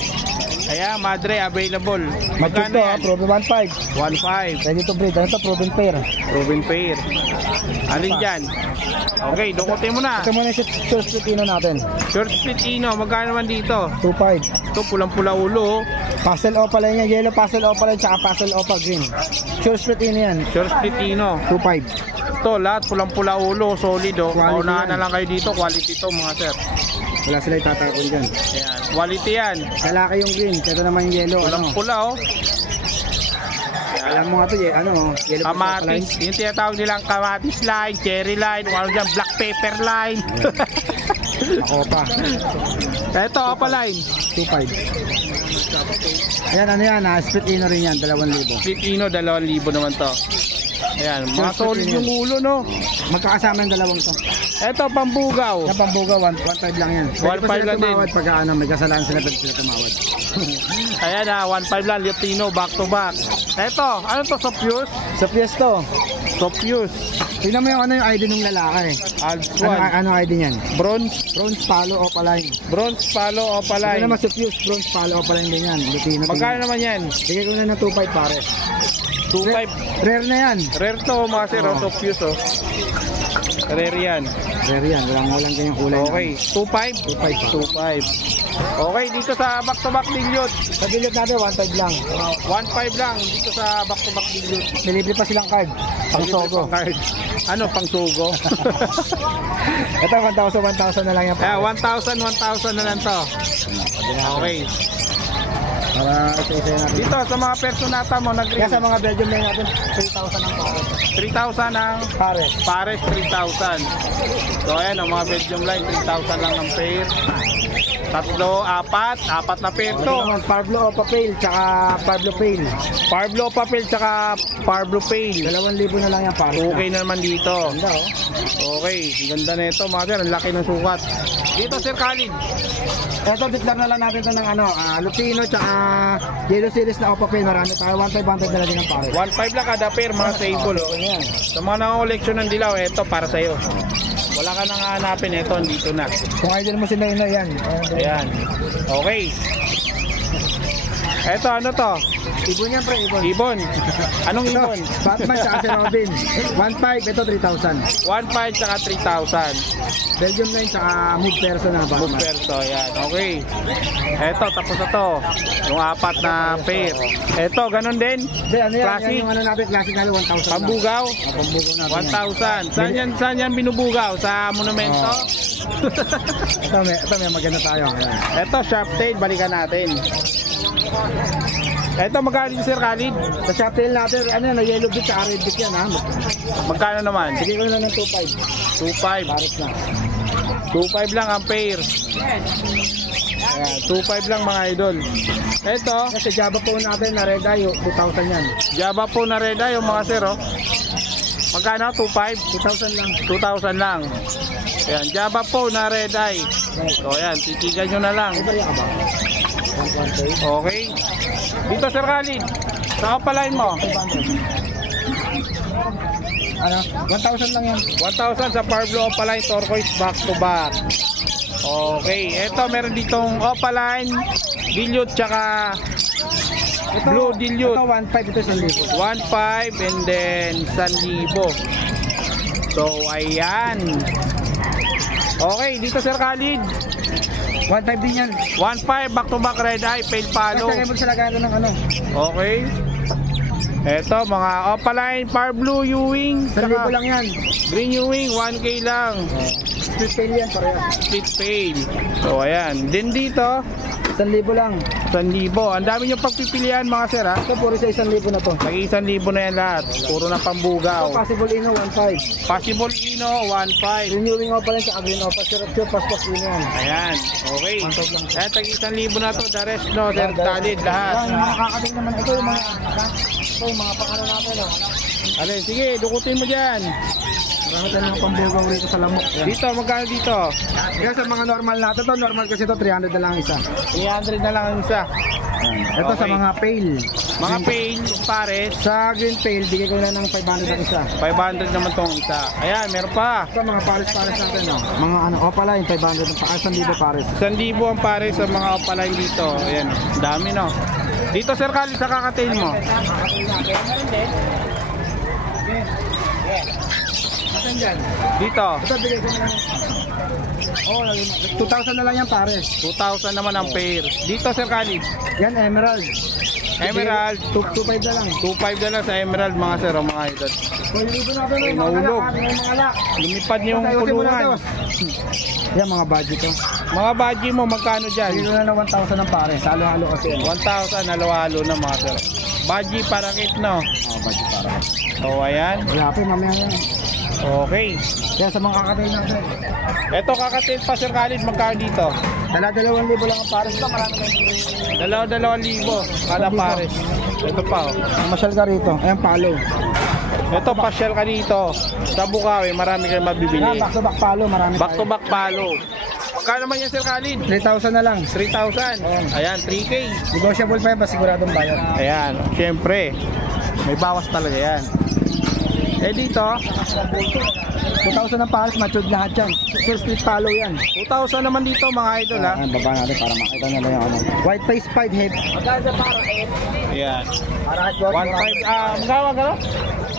Ayan, Madre, available. Magkano Magkano yan? Proven 1.5. 1.5. Ready to breed. Ano ito? Proven pair. Proven pair. Alin dyan? Okay, dukutin mo na. Ito muna yung short Latino natin. Short split ino, magkano naman dito? 2.5. Ito, pulang-pula ulo. Pastel Opa lang yan. Yellow Pastel Opa lang. Tsaka Pastel Opa Green. Short split in yan. Short split ino. 2.5. to, lahat pulang-pula ulo, solid oh. Quality Paunahan yan. na lang kayo dito, quality to mga sir. Wala sila itatapon dyan. Ayan, quality yan. Lalaki yung green, ito naman yung yellow. Pulang-pula oh. Alam mo nga to, yellow Kamatis, yung tinatawag nilang kamatis line, cherry line, ano dyan, black pepper line. Ako pa. Ito, apa line? 2.5. Ayan, ano yan, split ino rin yan, 2,000. Split ino, 2,000 naman to. Ayan, mga solid yung ulo no. Magkakasama yung dalawang to. Ito, pambugaw. Yung pambuga, 1.5 lang yan. 1.5 Pwede pa sila lang din. tumawad pagka ano, may kasalanan sila, pwede sila tumawad. Ayan na, 1.5 lang, Latino, back to back. Ito, ano to, Sopius? Sa Fiesto, Sopius. tingnan mo yung ano yung ID ng lalaki. Alps Ano 1. ID niyan? Bronze, Bronze Palo Opaline. bronze palo Ito opaline. naman sa Fuse, Bronze Palo Opaline din yan. Lutino. Magkano naman yan? Bigay ko na ng 2.5 pare. 2.5. Rare na yan. Rare to mga sir, Oo. Sopius oh. Rare yan. Rare yan. Walang ganyang kulay. Okay, 2.5? 2.5 pa. 2.5. Okay, dito sa back to back dilute. Sa bilog natin, 1.5 lang. 1.5 lang dito sa back to back dilute. Nilibre pa silang card. Pang Sogo. Ano, pang sugo? Ito, 1,000 na lang yan. Kaya pare. 1,000 na lang to. Okay. Para isa-isa natin. Dito sa mga personata mo, Kaya sa mga Belgium na natin, 3,000 ang pare. 3,000 ang Pare. pares, 3,000. So ayan, ang mga Belgium line, 3,000 lang ang pair. Tatlo, apat na pair Ito to. naman, Pablo Opapale, tsaka Pablo Pale. Parblo Papel tsaka Parblo Pale. 2,000 na lang yan pare. Okay na naman dito. Ganda oh. Okay, ang ganda na ito mga sir, ang laki ng sukat. Dito Sir Khalid, Ito, declare na lang natin ito ng ano, Lupino, tsaka Yellow Series na Opapale. Marami tayo, 1,500 na lang din ang pare. 1.5 lang kada pair mga sable. Oh. Yan. Sa mga nakakoleksyon ng dilaw, ito para sa'yo. Wala ka nang hanapin, ito, dito na. Kung idol mo sila yun, yan. Ayan. Okay. Ito, ano to? Ibon yan, pre, ibon. Ibon. Anong Ito, ibon? Batman tsaka si Robin. 1.5, ito 3,000. 1.5 tsaka 3,000. Belgium 9 tsaka mid person na Book Batman. perso, ayan. Okay. Ito, tapos na to. Yung apat na pair. Ito, ganun din. Hindi, ano yan, Classic. yan yung ano natin, classic natin, 1,000 lang. Pambugaw. Pambugaw natin. 1,000. Saan yan binubugaw? Sa monumento? Ito may maganda tayo. Ayan. Ito, sharp tail. Balikan natin. Ito, magkano din Sir Khalid? Sa shop tail natin, ano yan, yellow beak tsaka red beak yan ha. Magkano naman? Sige ko na ng 2.5. 2.5. Pares na. 2.5 lang ang pair. Ayan, 2.5 lang mga idol. Ito, Kasi Java po natin na red eye, 2,000 yan. Java po na red eye yung mga sir, oh. Magkano? 2.5? 2,000 lang. 2,000 lang. Ayan, Java po na red eye. So, ayan, titigan nyo na lang. Ay, bali ka ba? 1.5. Okay. Dito Sir Khalid, sa kapalain mo? 500. Ano? 1,000 lang yan. 1,000 sa Parblo Opaline Turquoise back to back. Okay, eto meron ditong Opaline, dilute tsaka Blue dilute. Ito 1.5, ito 1,000. 1.5 and then 1,000. So, ayan. Okay, dito Sir Khalid, 1.5 din yan. 1.5 back to back red eye, pale palo. Basta mo sila gano'n ng ano. Okay. Eto, mga Opaline, Parblo Ewing, 1,000 lang yan. Green Ewing, 1K lang. Split tail yan, parehas. Split pail. So, ayan. Din dito, 1,000 lang. 1,000. Ang dami nyo pagpipilian mga sir ha. Ito, puro sa 1,000 na to. Nag 1,000 na yan lahat. Puro na pambugaw. Ito, possible ino, 1.5. Possible Ino, 1.5. Renewing opa lang sa green opa. Syrup syrup, paspas ino yan. Ayan. Okay. Pantog lang. Ayan, tag 1,000 na to. The rest no, Sir Khalid, lahat. Yan, yung mga kakating naman. Ito yung mga, pangano natin. Alin, sige, dukutin mo dyan. Marami tayo mga pambugaw rito sa lamok. Yan. Dito, magkano dito? Kaya sa mga normal natin to, normal kasi to 300 na lang isa. 300 na lang ang isa. Ito sa Okay. mga pale. Mga pail, pares. Sa green pale, bigay ko na ng 500 ang isa. 500 naman tong isa. Ayan, meron pa. Ito mga pares natin. No? Mga ano, opaline, 500 ang pares. 1,000 pares. 1,000 ang pare sa mga opaline dito. Ayan, dami no. Dito Sir Khalid, sa kakatail mo. Dito, Ito, bigay ko na ng 2,000 na lang yan pares. 2,000 naman ang pair. Dito Sir Khalid, Yan, emerald. Emerald, 2.5 na lang. 2.5 na lang sa Emerald mga sir, o mga idol. Dito natin Ay, yung nahulog. mga alak. Lumipad niya yung kulungan. Yan mga budget to. Mga budgie mo, magkano dyan? Dito na 1,000 ang pare. Halo-halo kasi. 1,000, halo-halo na mga sir. Budgie parakit, no? Budget para. So, ayan. Wala po, mamaya yan. Okay. Kaya sa mga kakatail natin. Ito kakatil pa Sir Khalid, magkano dito? 2,000 lang ang pares lang. Marami tayong 2,000 kada pares. Ito pa, oh. masyal ka rito. Ayan, palo. Ito, pasyal ka dito. Sa Bukawi, marami kayong mabibili. Back to back palo, marami Back to back palo. Magkano naman yan Sir Khalid? 3,000 na lang. 3,000. Ayan, 3K. Negotiable pa yan, pasiguradong bayad. Ayan, syempre. May bawas talaga yan. Eh dito, 2,000 ang pares, matured lahat yan. Full split palo yan. 2,000 naman dito mga idol ha. Ayan, baba natin para makita nyo lang yung ano. White face pied head. Ayan. Para 1,500, magkano ka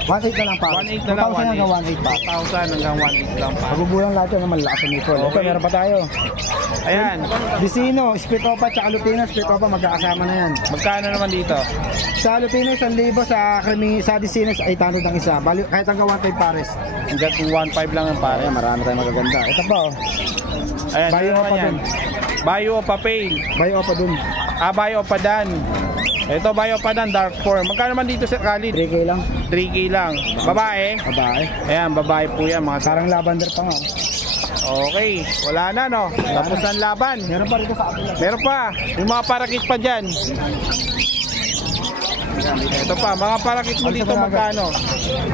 1,800 na lang pares. 1,800 na lang, 2,000 hanggang 1,800 pa. 1,000 hanggang 1,800 lang pa. Pagbubulang lahat yan naman, lakas ng ipon. Ito, Okay. meron pa tayo. Ayan. Vicino, split opa, tsaka Lutino, split opa, magkakasama na yan. Magkano naman dito? Sa Lutino, 1,000. Sa Vicino, 800 ang isa. Bali, kahit hanggang 1,500 pares. Hanggang 1,500 lang ang pare. Ayan, marami tayong magaganda. Ito pa, oh. Ayan, Bayo ano pa naman yan? dun. Bayo o papel. Bayo opa dun. Bayo o padan. Ito, bayo o padan, dark form. Magkano naman dito Sir Khalid? 3K lang. 3K lang. Babae. Babae. Ayan, babae po yan mga sir. Parang lavender pa nga. Okay, wala na no. Tapos ang laban. Meron pa rito sa atin. Meron pa. Yung mga parakit pa dyan. Ito pa, mga parakit mo dito magkano?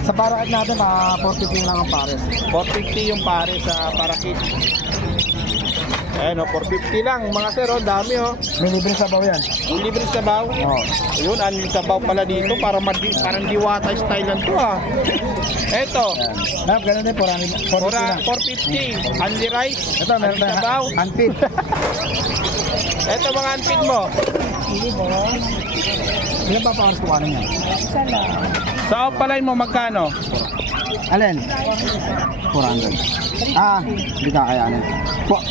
Sa parakit natin, 450 lang ang pares. 450 yung pare sa parakit. Ayan o, 450 lang. Mga sir, oh, dami oh. May libre sabaw yan. Yung libre sabaw. Oo. Ayun, anong sabaw pala dito. Parang diwata style lang to ah. Ito, Nap, ganun din, 450 lang. 450. Only rice. Ito, meron only sabaw. tayong handpid. Ito mga anpid mo. Ilan pa pares kuwanan yan? Sa opaline mo magkano? Alin? 400. Hindi kakayanin.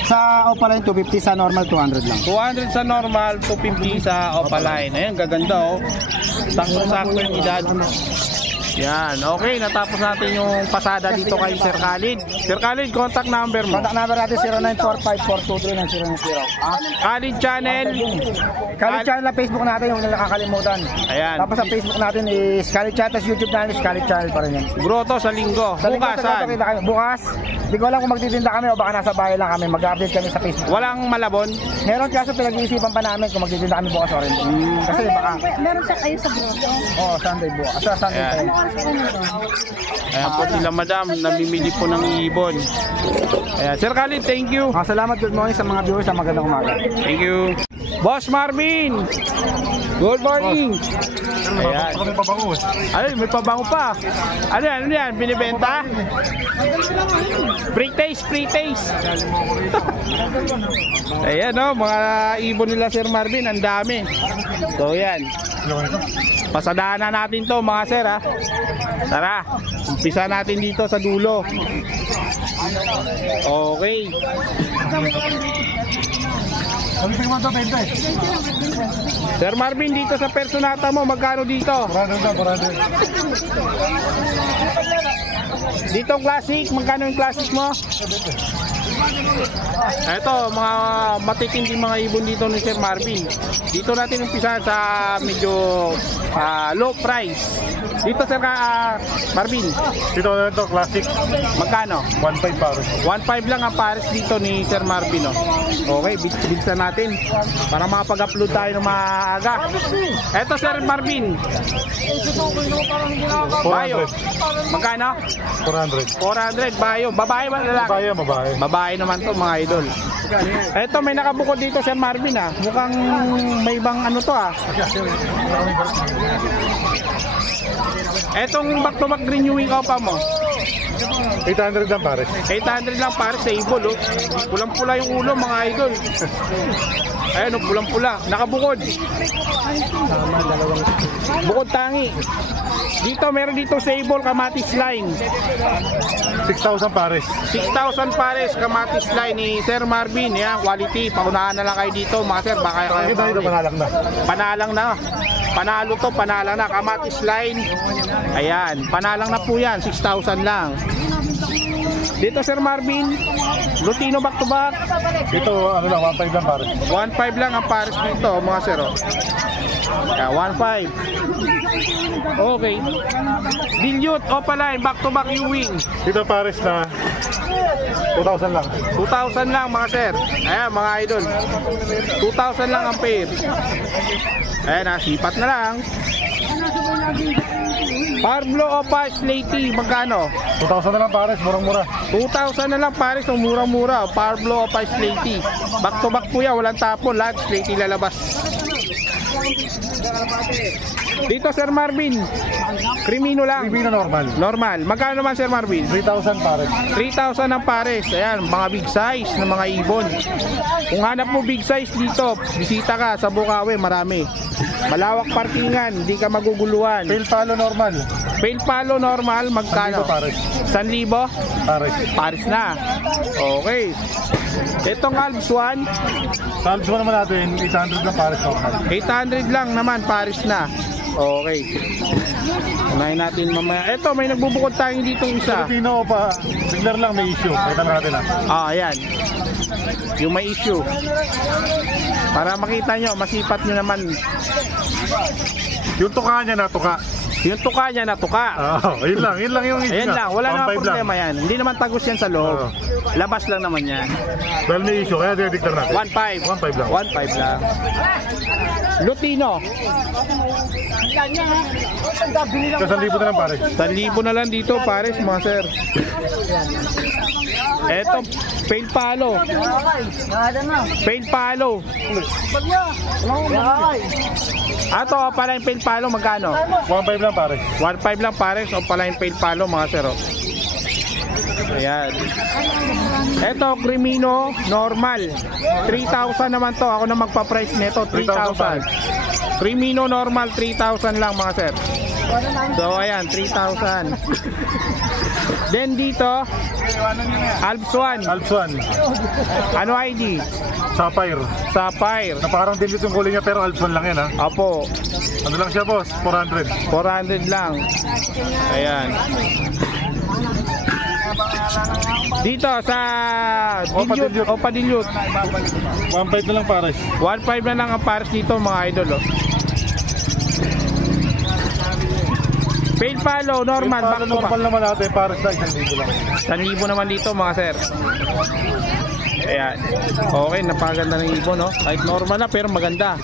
Sa Opaline 250, sa normal 200 lang. 200 sa normal, 250 sa opaline. Ayan, gaganda oh. Sakto-sakto yung edad. Yan, okay, natapos natin yung pasada dito kay Sir Khalid. Sir Khalid, contact number mo. Contact number natin 0945-423-909. Khalid Channel. Khalid Channel na Facebook natin, yung nakakalimutan. Ayan. Tapos sa Facebook natin is Khalid Channel, tapos YouTube natin is Khalid Channel pa rin yan. Grotto sa linggo. Sa linggo, Bukas sa Grotto kita kami. Bukas, di ko alam kung magtitinda kami o baka nasa bahay lang kami. Mag-update kami sa Facebook. Walang malabon. Meron kaso pinag-iisipan pa namin kung magtitinda kami bukas o rin. Kasi baka, Meron siya kayo sa grotto. Sunday bukas. Sa Sunday Ayan. tayo. Ano oras po nito? Ayan po sila madam, namimili po ng ibon. Ayan. Sir Khalid, thank you. Salamat, good morning sa mga viewers sa magandang umaga. Thank you. Boss Marvin. Good morning. Ayan. Ay, may pabango pa. Ano yan? Ano yan? Binibenta? Free taste, free taste. Ayan o, mga ibon nila Sir Marvin, ang dami. So yan. Pasadaan na natin to mga sir ha. Tara, umpisa natin dito sa dulo. Okay. Sir Marvin, dito sa personata mo, magkano dito? Dito classic, magkano yung classic mo? Ito, mga matitindi mga ibon dito ni Sir Marvin. Dito natin umpisa sa medyo low price. Dito Sir Marvin. Ito classic Magkano? 1.5 pares. 1.5 lang ang pares dito ni Sir Marvin. Oh. Okay, bigsan natin para makapag-upload tayo ng maaga. Ito Sir Marvin. Bayo. Magkano? 400. 400 bayo. Babae ba lalaki? Babae. Babae naman to mga idol. Ito may nakabukod dito Sir Marvin ah. Mukhang may ibang ano to ah. Etong back to back renewing opa mo. 800 lang pares. 800 lang pares sa ibon, oh. Pulang-pula yung ulo, mga idol. Ayan, oh, pulang-pula. Nakabukod. Bukod tangi. Dito, meron dito sable kamatis line. 6,000 pares. 6,000 pares kamatis line ni Sir Marvin. Yan, quality. Paunahan na lang kayo dito, mga sir. Baka kayo Kita dito panalang na. panalang na. Panalo to, panalang na. Kamatis line. Ayan, panalang na po yan. 6,000 lang. Dito, Sir Marvin, Lutino back to back. Dito, ano lang, 1,500 lang pares. 1.5 lang ang pares dito, mga sir. Oh. Yeah, 1.5. Okay. Dilute, Opaline, back to back Ewing. Dito pares na 2,000 lang. 2,000 lang, mga sir. Ayan, mga idol. 2,000 lang ang pair. Ayan, sipat na lang. Parblo Opa Slaty, magkano? 2,000 na lang pares, murang-mura. 2,000 na lang pares, ang mura-mura. Parblo Opa Slaty. Back to back po yan, walang tapon. Lahat Slaty lalabas. Dito, Sir Marvin, Crimino lang. TV na normal. Normal. Magkano naman, Sir Marvin? 3,000 pares. 3,000 ang pares. Ayan, mga big size na mga ibon. Kung hanap mo big size dito, bisita ka sa Bukawi, marami. Malawak parkingan, hindi ka maguguluhan. Tail palo normal. Pail palo normal, magkano? 1,000 pares. 1,000? Pares. Pares na. Okay. Itong Alps 1, Salves mo naman natin, 800 lang pares normal. 800 lang naman, pares na. Okay. Unahin natin mamaya. Ito, may nagbubukod tayo dito isa. Filipino pa, biglar lang may issue. Kita lang natin Ayan. Yung may issue. Para makita nyo, masipat nyo naman. Yung tuka niya natuka. Yung tuka niya na tuka. Yun lang yung issue. Ayan lang, wala namang 1,500 problema yan. Hindi naman tagos yan sa loob. Labas lang naman yan. Dahil may issue, kaya didiktar natin. 1.5. 1,500 lang. 1.5 lang. Lutino. Kasi 1,000 na lang pares. 1,000 na lang dito, pares, mga sir. Eto, pail palo. Pail palo. Ato, pala yung pail palo, magkano? 1,500 lang pares. 1.5 lang pares, o pala yung pail palo, mga sir. Oh. Ayan. Eto, Crimino, normal. 3,000 naman to. Ako na magpa-price nito, 3,000. Crimino normal, 3,000 lang, mga sir. So, ayan, 3,000. Then dito, Alps 1. Alps 1. Ano ID? Sapphire. Sapphire. Na parang dilute yung kulay niya pero Alps 1 lang yan ha. Apo, Ano lang siya boss? 400. 400 lang. Ayan. Dito sa Dilute, Opa Dilute, 1,500 na lang pares. 1.5 na lang ang pares dito, mga idol. Oh. Pail palo, normal, back to back. Normal naman natin, pares na 1,000 lang. 1,000 naman dito, mga sir. Ayan. Okay, napaganda ng ibon, no? Kahit normal na, pero maganda.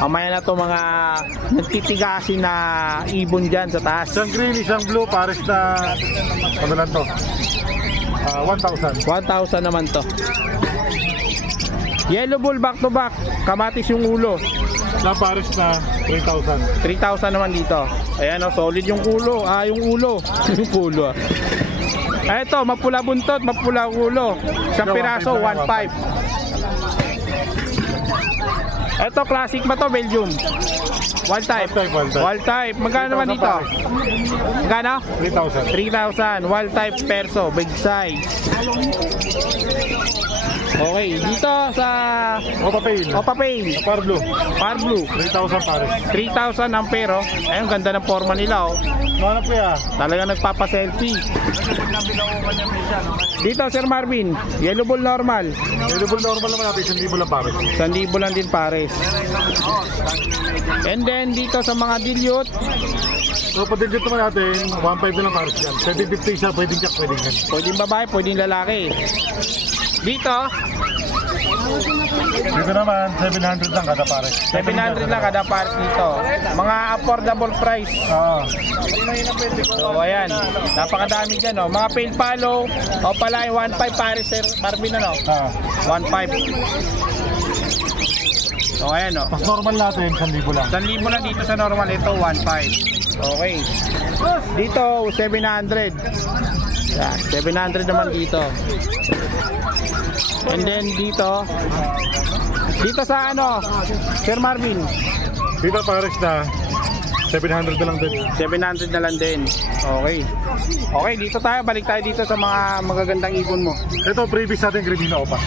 Mamaya na to mga nagtitigasin na ibon dyan sa taas. Isang green, isang blue, pares na ano lang to? 1,000. 1,000 naman to. Yellow bull back to back. Kamatis yung ulo. Na pares na 3,000. 3,000 naman dito. Ayan, oh, solid yung ulo. Yung ulo. Yung ulo. Eto, mapula buntot, mapula ulo. Isang piraso, 1.5. Eto, classic ba to, Belgium? Wild type. Wild type. Magkano naman dito? Magkano? 3,000. 3,000. Wild type perso. Big size. Okay. Dito sa Opa Pail. Opa Pail. Par blue. Par blue. 3,000 pares. 3,000 ang pero. Ayun, ganda ng forma nila, oh. Ano po ya? Talagang nagpapa-selfie. Dito, Sir Marvin. Yellow bull normal. Available normal naman natin, 1,000 lang pares. 1,000 lang din pares. And then dito sa mga dilute, So padilute naman natin, 1,500 na lang pares yan. Pwede 50 siya, pwedeng jack, pwedeng yan. pwedeng babae, pwedeng lalaki. Dito, Dito naman, 700 lang kada pares. 700 lang kada pares dito. Mga affordable price. So ayan, napakadami dyan, oh. Mga pail palo, o pala yung 1.5 pares, Sir Marvin, ano? 1.5. So ayan, oh. Mas normal natin, 1,000 lang. 1,000 lang dito sa normal, ito 1.5. Okay. Dito 700. Yan, 700 naman dito. And then dito sa ano, Sir Marvin, Dito pares na 700 na lang din. 700 na lang din. Okay. Okay, dito tayo. Balik tayo dito sa mga magagandang ibon mo. Ito, previous natin Crimino Opa.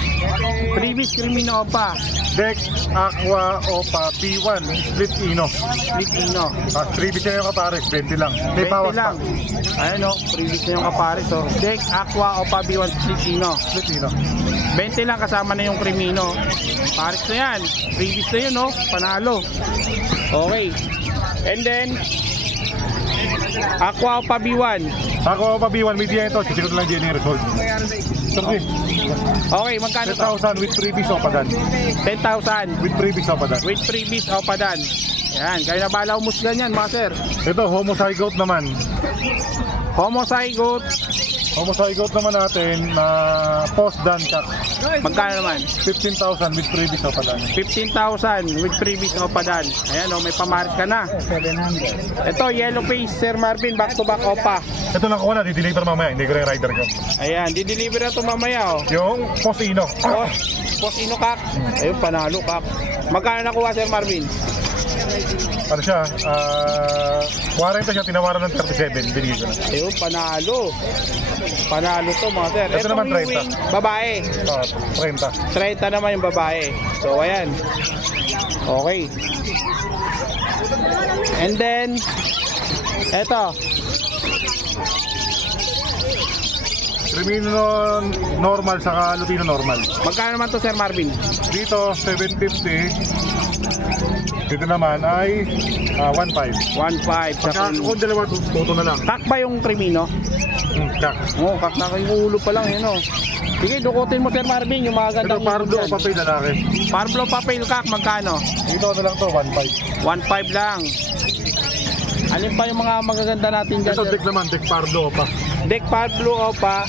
Previous Crimino Opa. Dex, Aqua, Opa, P1, Split Ino. Split Ino. Previous na yung kapares, 20 lang. May 20 bawas lang. pa. Ayun o, previous na yung kapares. So, Dex, Aqua, Opa, B1, Split Ino. Split Ino. 20 lang kasama na yung Crimino. Pares na yan. Previous na yun, no? Panalo. Okay. And then, Aqua Opa B1. Aqua Opa B1, may diyan ito. Sisigod lang diyan yung result. Okay, magkano to? 10,000 with previous Opa Dan. 10,000 With previous Opa Dan. with freebies Opa Dan. Yan, kayo na bala umusgan yan, mga sir. Ito, Homozygote naman. Homozygote, Homozygote naman natin na Post Dan Cat. magkano naman? 15,000 with previous Opa Dan. 15,000 with freebies Opa Dan. Ayan o, may pamaris ka na. 700. Ito, yellow face, Sir Marvin, back to back Opa. Ito lang ko na, di-deliver mamaya. Hindi ko na yung rider ko. Ayan, di-deliver na ito mamaya o. Yung Post Ino. Post Ino Kak. Ayun, panalo Kak. Magkano nakuha, Sir Marvin? Ano siya? 40 siya, tinawaran ng 37. Binigay ko na. Ayun, panalo. Panalo to, mga sir. Ito naman, 30. Wing, babae. 30. 30 naman yung babae. So, ayan. Okay. And then, eto. Crimino normal saka Lutino normal. Magkano naman to, Sir Marvin? Dito, 750. Dito naman ay 1.5. 1.5. Pagka kung dalawa, tuto na lang. Kak ba yung Crimino? Kak. Oo, kak na yung ulo pa lang, yun o. Sige, dukutin mo, Sir Marvin, yung mga Ito, gandang Pardo ibon o papel lalaki. Parblo papel kak, magkano? Dito na lang to, 1.5. 1.5 lang. Alin pa yung mga magaganda natin dyan? Ito, Sir? deck naman, deck Pardo pa. Deck Parblo Opa,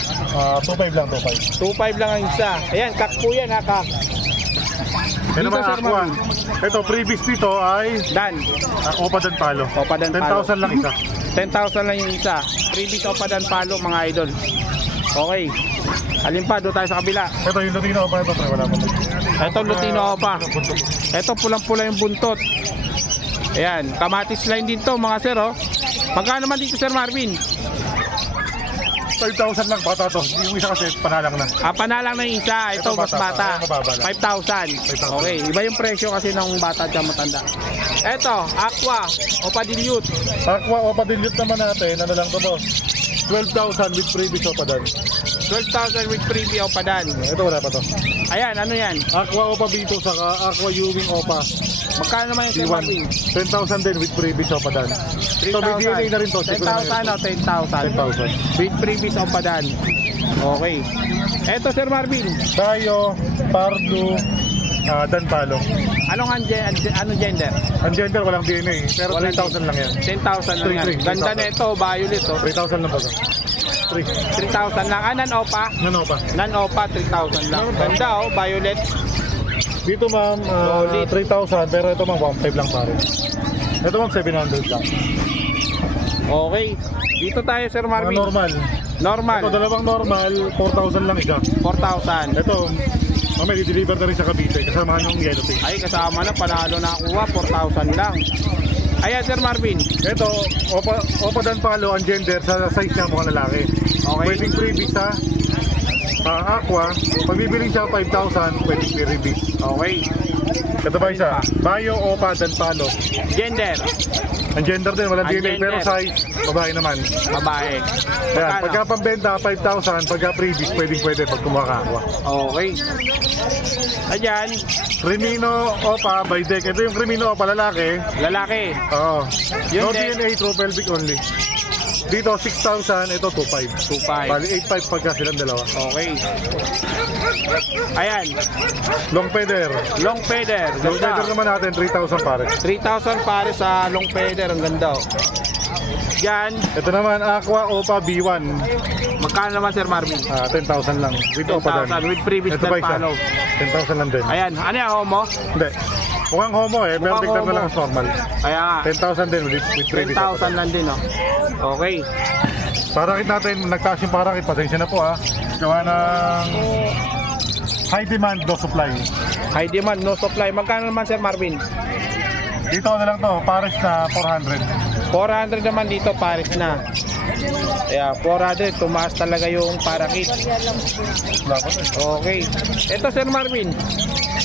2.5 lang, 2.5. 2.5 lang ang isa. Ayan, kak po yan ha, kak. Ito naman, Sir Aqua. Marvin. Ito, previous dito ay Dan. Opa Dan Palo. Opa Dan Palo. 10,000 lang isa. 10,000 lang yung isa. Previous Opa Dan Palo, mga idol. Okay. Alin pa, doon tayo sa kabila. Ito, yung Lutino Opa, ito, pre, wala pa. Ito, Lutino Opa. Ito, pulang-pula yung buntot. Ayan, kamatis line din to, mga sir, oh. Magkano naman dito, Sir Marvin? 5,000 lang, bata to. Yung isa kasi, panalang na. Panalang na yung isa. Ito, Ito, mas bata. bata. Ito, mababa lang. 5,000. Okay, iba yung presyo kasi ng bata at matanda. Ito, Aqua, Opa Dilute. Aqua Opa Dilute naman natin, ano lang to boss? 12,000 with previous Opa Dan. 12,000 with freebie Opa Dan. Ito, wala pa to. Ayan, ano yan? Aqua Opa Bito, saka Aqua Ewing Opa. Magkano naman yung Sir D1. Marvin? 10,000 din with previous Opa Dan. Ito, may DNA na rin to. 10,000 o 10,000. 10,000. With previous Opa Dan. Okay. Ito, Sir Marvin. Dayo, Pardo, Dan Palo. Anong gender? Ang gender, walang DNA. Pero Walang 3,000 lang yan. 10,000 lang yan. 3,000. Ganda na ito, violet oh. 3,000 lang ba to? 3,000 lang. Nan-opa? Ano pa? Nan-opa, 3,000 lang. Ganda oh, violet. Dito ma'am, Solid. 3,000. Pero ito ma'am, 1,500 lang pare. Ito ma'am, 700 lang. Okay. Dito tayo, Sir Mga Marvin. normal. Normal. Ito, dalawang normal, 4,000 lang isa. 4,000. Ito, mamaya i-deliver na rin sa Cavite. Kasamahan yung yellow face. Ay, kasama na. Panalo na kuha. 4,000 lang. Ayan, Sir Marvin. Ito, Opa Dan Palo, ang gender sa size niya mukhang lalaki. Okay. Pwedeng freebie sa Aqua. Pag bibili siya 5,000, pwedeng freebie. Okay. Ito ba isa? Bayo, Opa Dan Palo. Gender. Ang gender din, walang Ang DNA, pero gender. size, babae naman. Babae. Ayan, Magkano? pagka pambenta, 5,000. Pagka freebies, pwede pag kumuha ka Aqua. Okay. Ayan. Crimino Opa by Deck. Ito yung Crimino Opa, lalaki. Lalaki. Oo. Yun No din. DNA, true pelvic only. Dito, 6,000. Ito, 2,500. 2,500. Bali, 8,500 pagka silang dalawa. Okay. Ayan. Long feather. Long feather. Long feather Ganda. naman natin, 3,000 pare. 3,000 pare sa long feather. Ang ganda. Oh. Yan. Ito naman, Aqua Opa B1. Magkano naman, Sir Marvin? 10,000 lang. With Opa 10,000 Dan. with previous Ito Dan ba isa? Palo. 10,000 lang din. Ayan. Ano yan, homo? Hindi. Mukhang homo eh. Pero Mukhang tignan na homo. lang as normal. Kaya nga. 10,000 din with previous Opa 10,000 lang din, oh. Okay. Parakit natin, nagtaas yung parakit, pasensya na po ha. Gawa ng high demand, no supply. High demand, no supply. Magkano naman Sir Marvin? Dito na lang to, pares na 400. 400 naman dito, pares na. Yeah, 400, tumaas talaga yung parakit. Okay. Ito Sir Marvin,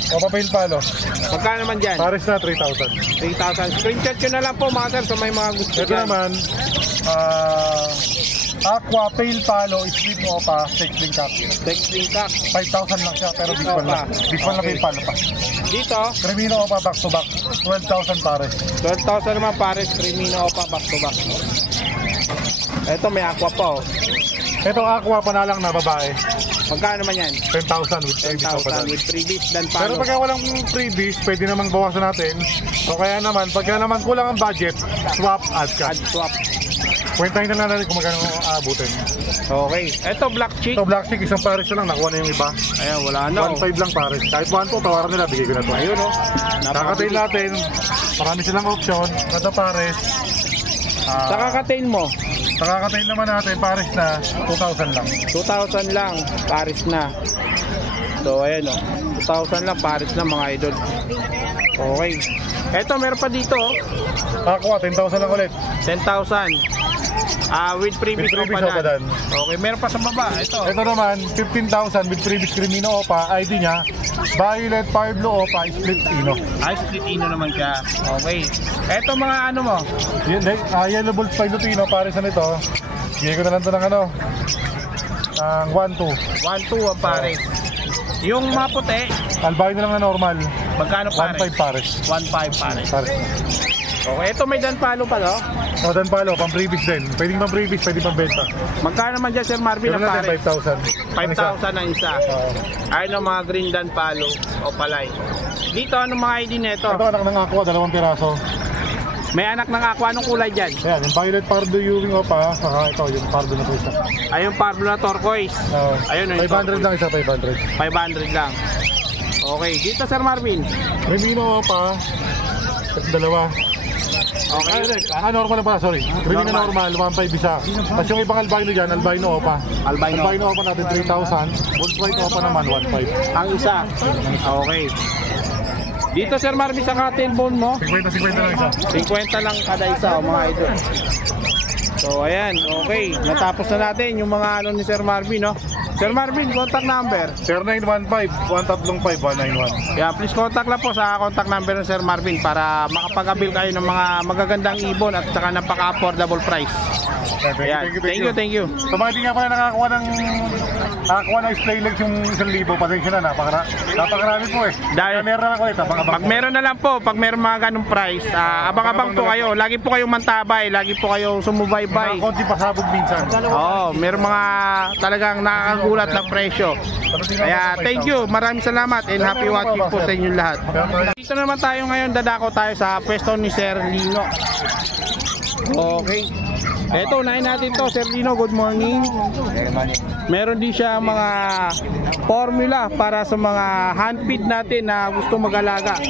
Papapail palo, magkano naman dyan? pares na 3,000. 3,000. Screenshot nyo na lang po mga sir sa may mga gusto Ito dyan. naman, Aqua Pale Palo, Split Opa, Texting Cup. Texting cock. 5,000 lang siya, pero big one lang. Big one lang Okay. yung palo pa. Dito, Cremino Opa, back to back, 12,000 pares. 12,000 naman pares, Crimino Opa, back to back. Ito may aqua pa oh. Ito Aqua, panalang na babae, Magkano naman yan? 10,000 with 3 Opa 10,000 dyan. with freebies dan Pero palo. pagka walang freebies, pwede namang bawasan natin. O kaya naman, pagka naman kulang ang budget, swap, add ka. Add swap. Kwentahin na natin kung magkano aabutin. Okay. Ito black chick. Ito Black Chick, isang pares na lang, nakuha na yung iba. Ayan, wala na oh. 1.5 lang pares. Kahit 1.2, tawaran nila, bigay ko na to. Ayun oh. Kakatayin natin, marami silang option, kada pares. Sa kakatain mo, Kakatayin naman natin, pares na 2,000 lang. 2,000 lang, pares na. So ayan oh. 2,000 lang, pares na mga idol. Okay. Ito meron pa dito oh. Aqua, 10,000 lang ulit. 10,000. With freebies With freebies Opa Opa dan. dan. Okay, meron pa sa baba. Ito. Ito naman, 15,000 with previous Crimino Opa, ID niya, Violet Pablo Opa, Split Pino. Ay, split ino naman siya. Okay. Ito mga ano mo. Yellow Bulls Pilotino, pares na nito. Bigay ko na lang ito ng ano, ng 1.2. 1-2 ang pares. Yung mga puti, Albino lang na normal, magkano pares? 1.5 pares. 1.5 pares. Pares. Okay, ito may dan palo pa no? O, dan palo, pang previous din. Pwedeng pang previous, pwedeng pang benta. Magkano naman dyan Sir Marvin ang Pero natin pares? 5,000. 5,000 ang isa. Oo. Ayun ang mga green dan palo o palay. Dito anong mga ID nito? Ito anak ng Aqua, 2 piraso. May anak ng aqua, anong kulay dyan? Ayan, yung Violet Pardo Ewing Opa, saka ito, yung Pardo na po isa. Ayun Pablo na turquoise. Ayun, yung 500 lang isa, 500. 500 lang. Okay, dito Sir Marvin. Remino Opa, ito dalawa. Okay. Normal na pala, sorry. Remino normal, 1.5 isa. Tapos yung ibang albino dyan, albino Opa. Albino. Albino Opa natin 3,000. Bulls White Opa naman, 1.5. Ang isa. Okay. Dito Sir Marvin sa cotton bone mo, 50 lang isa. 50 lang kada isa oh, mga idol. So ayan, okay. Natapos na natin yung mga ano ni Sir Marvin, no? Sir Marvin, contact number. 0915-135-191. Yeah, please contact lang po sa contact number ng Sir Marvin para makapag-avail kayo ng mga magagandang ibon at saka napaka-affordable price. Ayan, thank you. So mga hindi nga pala nakakuha ng display legs yung 1,000. Pasensya na, napakarami po eh. Dahil- Meron na lang ulit, Pag meron na lang po, pag meron mga ganong price, abang-abang po kayo. Lagi po kayong mantabay, lagi po kayong sumubaybay. konti pasabog minsan. Oo, meron mga talagang nakakagulat ng presyo. Kaya thank you, maraming salamat and happy watching po sa inyo lahat. Dito naman tayo ngayon, dadako tayo sa pwesto ni Sir Lino. Okay. Eto, unahin natin to, Sir Lino, good morning. Meron din siya mga formula para sa mga handfeed natin na gusto mag-alaga.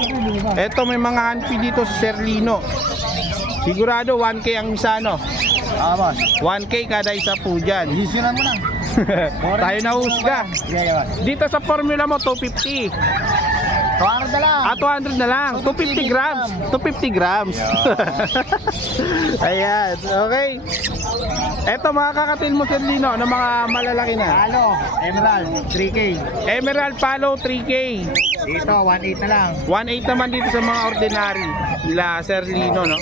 Eto, may mga handfeed dito sa Sir Lino. Sigurado 1K ang isa, no? 1K kada isa po dyan. Hisunan mo na. Tayo na husga. Dito sa formula mo, 250. 200 na lang. 200 na lang. 250 grams. 250 grams. Ayan. Okay. Eto, mga kakatin mo, Sir Lino, na mga malalaki na. Emerald, 3K. Emerald Palo, 3K. Dito, 1.8 na lang. 1.8 naman dito sa mga ordinary nila, Sir Lino, no?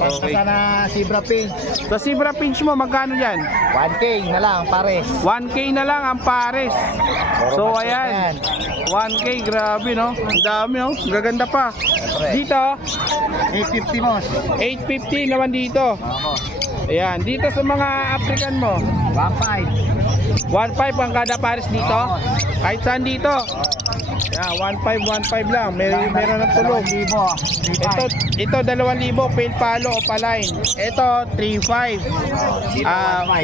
Okay. Sana Zebra Pink. Sa Zebra Pinch mo, magkano yan? 1K na lang, pares. 1K na lang ang pares. So, ayan. 1K, grabe, no? Ang dami, no? Gaganda pa. Dito, 850 mos. 850 naman dito. Ayan, dito sa mga African mo, 1.5. 1.5 ang kada pares dito. Kahit saan dito. Ayan, 1.5 lang. Meron ng tulog. Ito 2,000 pale palo o paline. Ito 3.5.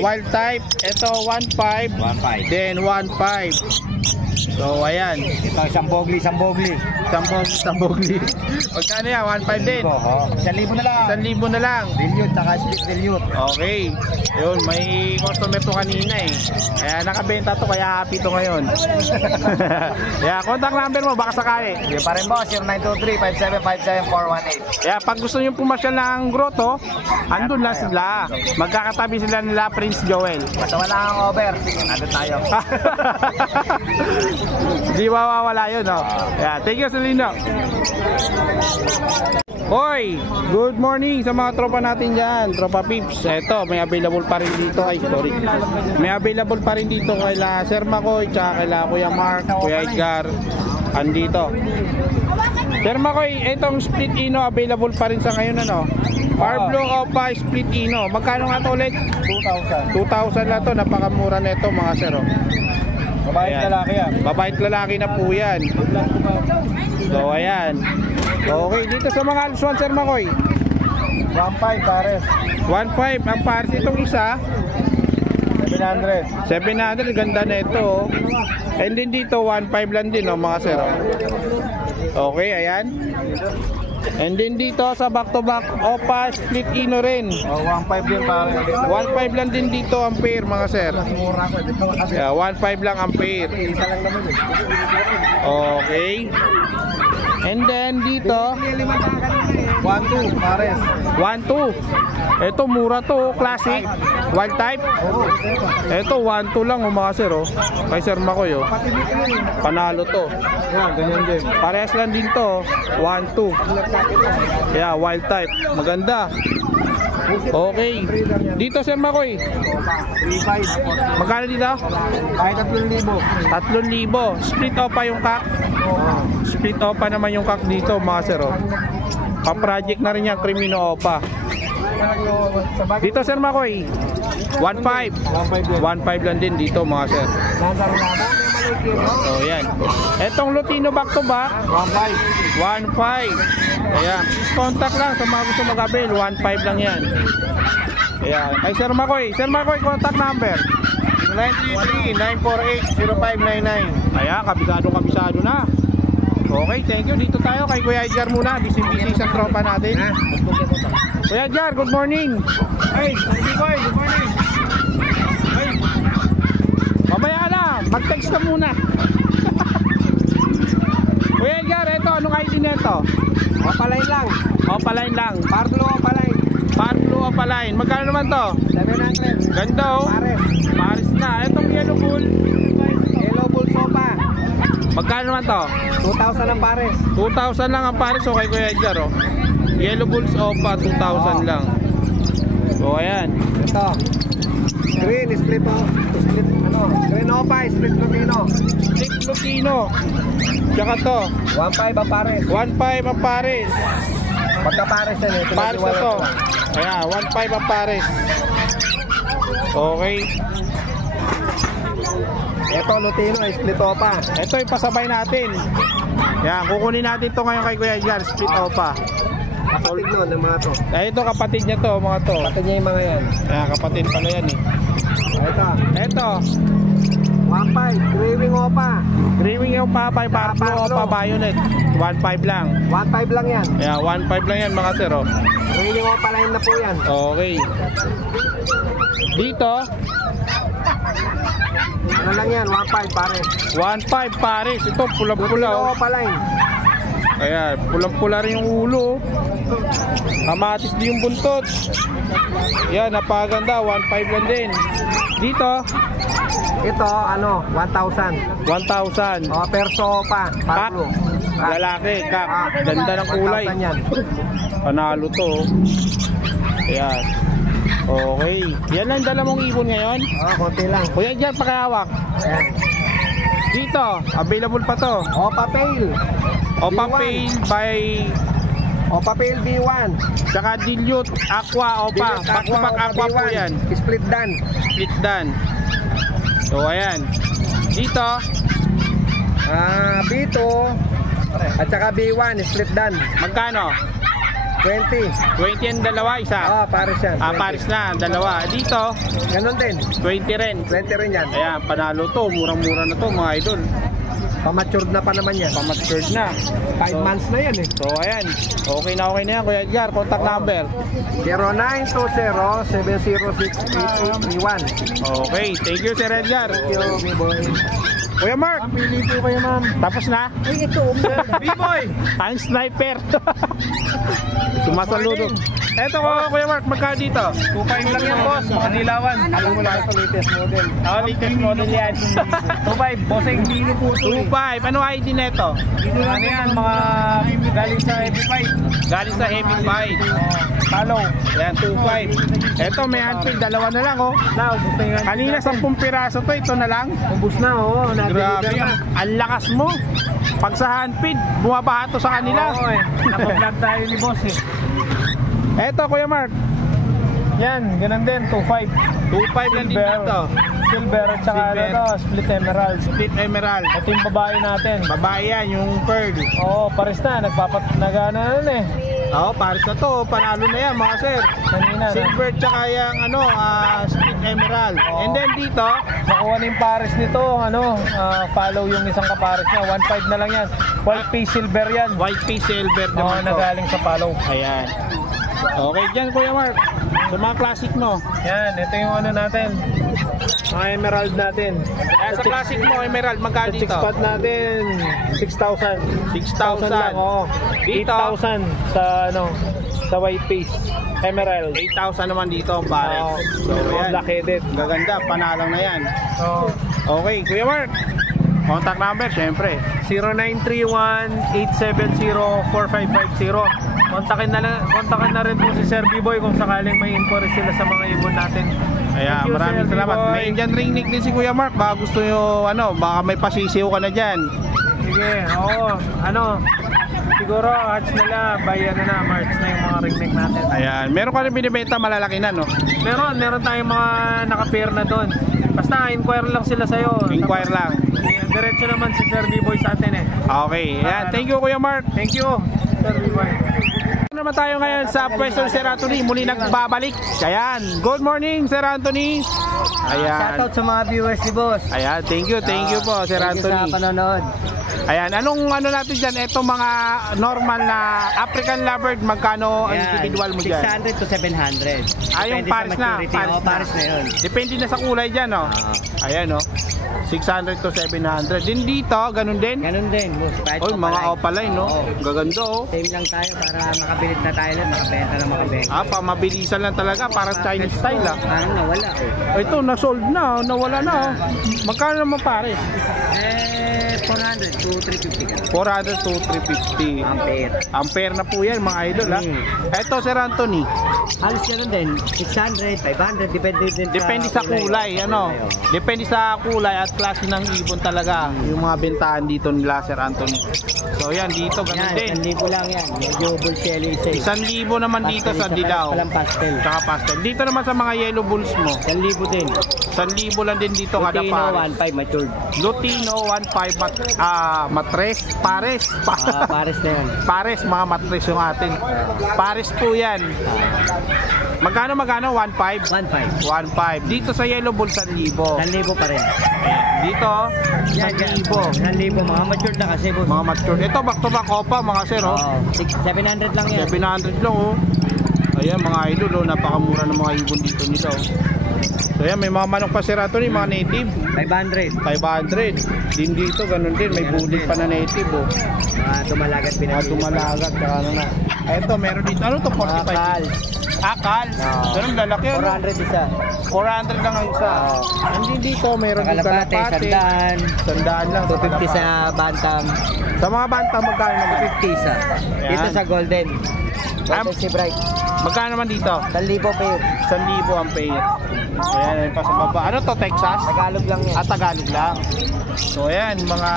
Wild type. Ito 1.5. Then 1.5. So, ayan. Ito, isang bogli. Sambogli. Magkano yan? 1.5 din? Oo. 1,000 na lang. 1,000 na lang. Dilute, saka split dilute. Okay. Yun, may customer to kanina eh. Kaya nakabenta to, kaya happy to ngayon. Yeah, contact number mo, baka sakali. Yung pa rin boss, 0923-5757-418. Kaya pag gusto nyo pumasyal ng grotto, andun lang sila. Magkakatabi sila nila Prince Joel. Basta wala kang over, nandun tayo. Di mawawala yun, no? Yeah, thank you, Selino. Hoy, good morning sa mga tropa natin dyan, tropa Pips. Eto, may available pa rin dito. Ay, sorry. May available pa rin dito kaila Sir Makoy, tsaka kaila Kuya Mark, Kuya Edgar. Andito. Sir Makoy, etong split ino available pa rin sa ngayon, ano? Parblo Opa split ino. Magkano nga to ulit? 2,000 lang to. Napakamura na ito, mga sir. Mabait lalaki yan. Mabait lalaki na po yan. So, ayan. Okay, dito sa mga Alswan, Sir Makoy. 1.5 pares. 1.5 ang pares itong isa. 700. 700, ganda na ito. And then dito, 1.5 lang din, oh, mga sir. Okay, ayan. And then dito sa back-to-back Opa split ino rin. 1.5 din pare. 1.5 lang din dito ang pair, mga sir. Yeah, 1.5 lang ang pair. Okay. And then dito 1.2 pares. 1.2. Ito mura to, classic. Wild type. Ito 1.2 lang, mga sir, oh. Kay Sir Makoy, oh. Panalo to. Yan, ganyan din. Parehas lang din to, 1.2. Yeah, wild type. Maganda. Okay. Dito, Sir Makoy. 3.5. Magkano dito? Ay, 3,000. 3,000. Split opa yung kak. Split opa naman yung kak dito, mga sir, oh. Pa-project na rin yan, Crimino opa. Dito, Sir Makoy. 1.5. 1.5 lang din dito, mga sir. So, yan. Etong Lutino back to back. 1.5. Ayan. Contact lang sa mga gusto mag-avail. 1.5 lang yan. Ayan. Kay Sir Makoy. Sir Makoy, contact number. 933-948-0599. Ayan, kabisado na. Okay, thank you. Dito tayo kay Kuya Edgar muna. Busy sa tropa natin. Kuya Edgar, good morning. Hey, good morning. Hey. Mamaya na, mag-text ka muna. Kuya Edgar, ito, anong ID nito? Opaline lang. Opaline lang. Parblo Opaline. Parblo Opaline. Magkano naman to? 700. Ganda, oh. Pares. Pares na. Itong Yellow Bull. Yellow Bull Sopa. Magkano naman to? 2,000 ang pares. 2,000 lang ang pares, okay, Kuya Edgar, oh. Yellow Bulls Opa, 2,000 lang. So, ayan. Ito. Green, split Green Opa, split Lutino. Split Lutino. Tsaka to. 1.5 ang pares. 1.5 ang pares. Pagka pares yan eh. Pares na to. Ayan, 1.5 ang pares. Okay. Ito Lutino, split Opa. Ito ipasabay natin. Ayan, kukunin natin to ngayon kay Kuya Edgar, split Opa. Kapatid nun ng mga to. Ito kapatid niya to, mga to. Kapatid niya yung mga yan. Ayan, kapatid pala yan eh. Ito. 1.5, Green Opa. Green yung Papay, Pablo Opa Bayonet. 1.5 lang. 1.5 lang yan. Ayan, 1.5 lang yan, mga sir, oh. Green Opa lang na po yan. Okay. Dito, ano lang yan, 1.5 pares. 1.5 pares. Ito, pulang-pula, Lutino oh. Opa line. Ayan, pulang-pula rin yung ulo. Kamatis din yung buntot. Ayan, napaganda. 1.5 lang din. Dito, Ito, 1,000. 1,000. Perso Opa, Kak, Pablo. lalaki, kak. Ganda ng kulay. 1,000 yan. Panalo to, oh. Ayan. Okay. Yan lang dala mong ibon ngayon. Konti lang. Kuya, dyan, pakihawak. Ayan. Dito, available pa to. Opa Pale. Opa B1. Pale by Opa Pale B1. tsaka Dilute Aqua Opa. Dilute Back-to-back Aqua po B1. yan. Split dan. Split dan. So, ayan. Dito, B2 at saka B1 split dan. magkano? 20. 20 ang dalawa, isa. Pares yan. 20. Paris na, dalawa. Dito, Ganon din. 20 rin. 20 rin yan. Ayan, panalo to. Murang-mura na to, mga idol. Pamatured na pa naman yan. Pamatured na. 5 months na yan eh. So ayan, okay na yan Kuya Edgar. Contact number. 0920-706-8831. Okay, thank you Sir Edgar. Thank you, B-Boy. Kuya Mark, Pili po kayo, ma'am. tapos na? Ay, ito, B-Boy. Ang sniper. Sumasaludo. Eto ko Kuya Mark, magkano dito? 2.5 lang yan, boss. Mga dilawan. Alam mo lang sa latest model. Latest model yan. 2.5, bossing. Dino po ito. 2.5. Ano ID neto? Dito na yan, mga galing sa Heavy Fight. Galing sa Heavy Fight. Follow. Yan, 2.5. Eto, may handpick. Dalawa na lang, oh. Now, gusto nga. Kanina 10 piraso to. Ito na lang. Ubus na, oh. Grabe. Ang lakas mo. Pag sa handpick, bumabaha to sa kanila. Oo, eh. Nakablog tayo ni boss, eh. Eto, Kuya Mark. Yan, ganun din, 2.5. 2.5 lang din dito. Silver at saka Silver. ano to, split emerald. Split emerald. Ito yung babae natin. Babae yan, yung pearl. Oo, pares na, nagana eh. Oo, pares na to. Panalo na yan, mga sir. Kanina, Silver tsaka yung split emerald. And then dito, nakuha na yung pares nito, follow yung isang kapares niya, 1.5 na lang yan. White piece silver yan. white face silver Oo, naman to. nagaling sa follow. Ayan. Okay dyan, Kuya Mark. Sa mga classic mo. Yan, ito yung ano natin. Mga emerald natin. Sa classic mo, emerald, magkano Sa dito? spot natin, 6,000. 6,000. lang, oo. Dito? 8,000 sa white piece. Emerald. 8,000 naman dito, pare. Oo. So, ayan. Black-headed. Gaganda, panalang na yan. Oo. Okay, Kuya Mark. Contact number, syempre. 0931-870-4550. Kontakin na rin po si Sir B-Boy kung sakaling may inquiry sila sa mga ibon natin. Ayan, Thank you, maraming Sir salamat. B-Boy. May Indian ring neck din si Kuya Mark. Baka gusto nyo, baka may pasisiw ka na dyan. Sige, oo. Siguro hatch nila by March na yung mga ring neck natin. Ayan, meron ka rin binibenta malalaki na, no? Meron tayong mga naka-pair na doon. Basta inquire lang sila sa'yo. Inquire lang. Diretso naman si Sir B-Boy sa atin eh. Okay, ayan. Thank you, Kuya Mark. Thank you, Sir B-Boy. Naman tayo ngayon sa pwesto ni Sir Anthony, muli nagbabalik. Ayan, good morning Sir Anthony. Ayan. Shoutout sa mga viewers ni Boss. Ayan, thank you po Sir Thank you sa Anthony. panonood. Ayan, anong natin dyan? Ito mga normal na African lovebird, magkano ang individual mo dyan? 600 to 700. Yung Depende pares sa na, maturity. Oo, pares na yun. Depende na sa kulay dyan, no? Ayan, no? 600 to 700. Din dito, ganun din? Ganun din, Boss. Kahit Oy, mga opaline, no? Oo. Gaganda, oh. Same lang tayo para makabilit na tayo lang, makabenta na makabenta. Mabilisan lang talaga, parang Chinese style, Parang nawala, oh. Ito, na-sold na, nawala na, oh. Magkano naman pares? 400 to 350 ka. 400 to 350. Ampere. Ampere na po yan, mga idol, ha? Ito, Sir Anthony. Halos ganun din. 600, 500, Depende sa kulay, ano? Depende sa kulay at klase ng ibon talaga. Yung mga bentahan dito nila, Sir Anthony. So, yan, dito, ganun din. 1,000 lang yan. Medyo bulseli isa. 1,000 naman dito sa Dilaw. Palang pastel. Tsaka pastel. Dito naman sa mga yellow bulls mo. 1,000 din. 1,000 lang din dito kada Lutino, pares. 1,500 matured. Lutino, 1,500 matres. Pares. Pares na yan. Pares, mga matres yung atin. Pares po yan. Magkano? 1,500? 1,500. 1,500. Dito sa yellow bull, 1,000. 1,000 pa rin. Dito, Yan, 1,000. 1,000. Mga matured na kasi, boss. Mga mature. Ito, back to back opa, mga sir, oh. Oo. 700 lang yan. 700 lang, oh. Ayan, mga idol, oh. Napakamura ng mga ibon dito nila, oh. So, ayan, may mga manok pa, Sir Anthony, mga native. 500. 500. Din dito, ganun din. May bulit pa na native, oh. Mga dumalagat Mga pinapili. dumalagat, saka ano na. Ito, meron dito. Ano to? 45? Akal. Akal. Ganun, lalaki, ano? 400 isa. 400 lang ang isa. Andin dito, meron dito Kalapate, kalapate. sandaan. Sandaan lang. 250 sa bantam. Sa mga banta, magkano naman? 50 isa. Dito Yan. sa golden. Golden si Bright. Magkano naman dito? 1,000 pair. 1,000 ang pair. Ayan, ayun pa sa baba. Ano to, Texas? Tagalog lang yan. Tagalog lang. So ayan, mga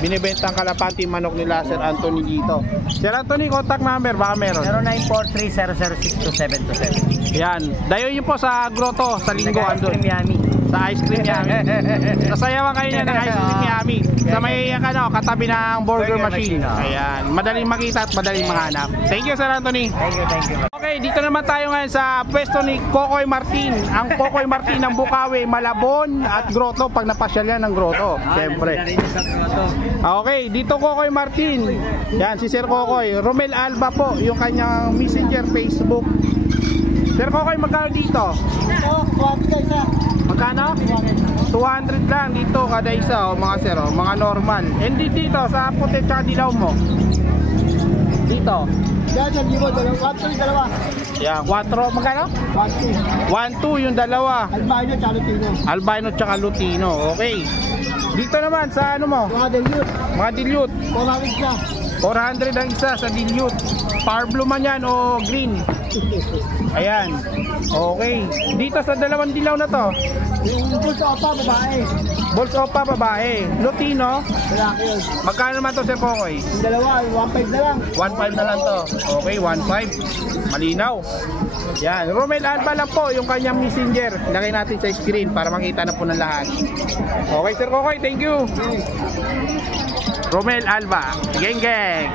binibentang kalapati manok nila Sir Anthony dito. Sir Anthony, contact number, baka meron. 0943-006-2727. Yan, dayo yun po sa grotto, sa Linggo, Nag-ice andun. cream yummy. Sa Ice Cream Yummy. Sasayawan kayo niya ng Ice Cream Yummy. Sa may katabi ng burger machine. Ayan, madaling makita at madaling mahanap. Thank you, Sir Anthony. Thank you. Okay, dito naman tayo ngayon sa pwesto ni Kokoy Martin. Ang Kokoy Martin ng Bukawi, Malabon at Grotto pag napasyal yan ng Grotto. Siyempre. Okay, dito Kokoy Martin. Yan, si Sir Kokoy. Romel Alba po, yung kanyang messenger Facebook. Sir Kokoy, magkano dito? Magkano? 200 lang dito kada isa, mga sir, mga normal. And dito sa puti at dilaw mo. Dito. Yan, 4, magkano? 1-2 yung dalawa. Albino tsaka Lutino. Albino tsaka Lutino, okay. Dito naman sa ano mo? Mga dilute. 400 siya. 400 ang isa sa dilute. Power blue man yan o green. Ayan. Okay. Dito sa dalawang dilaw na to. Yung Bulls Opa, babae. Bulls Opa, babae. Lutino. Lalaki yun. Magkano naman to, Sir Kokoy? Yung dalawa, 1.5 na lang. 1.5 na lang to. Okay, 1.5. Malinaw. Yan. Romel Alba lang po yung kanyang messenger. Lagay natin sa screen para makita na po ng lahat. Okay, Sir Kokoy. Thank you. Romel Alba. Geng geng.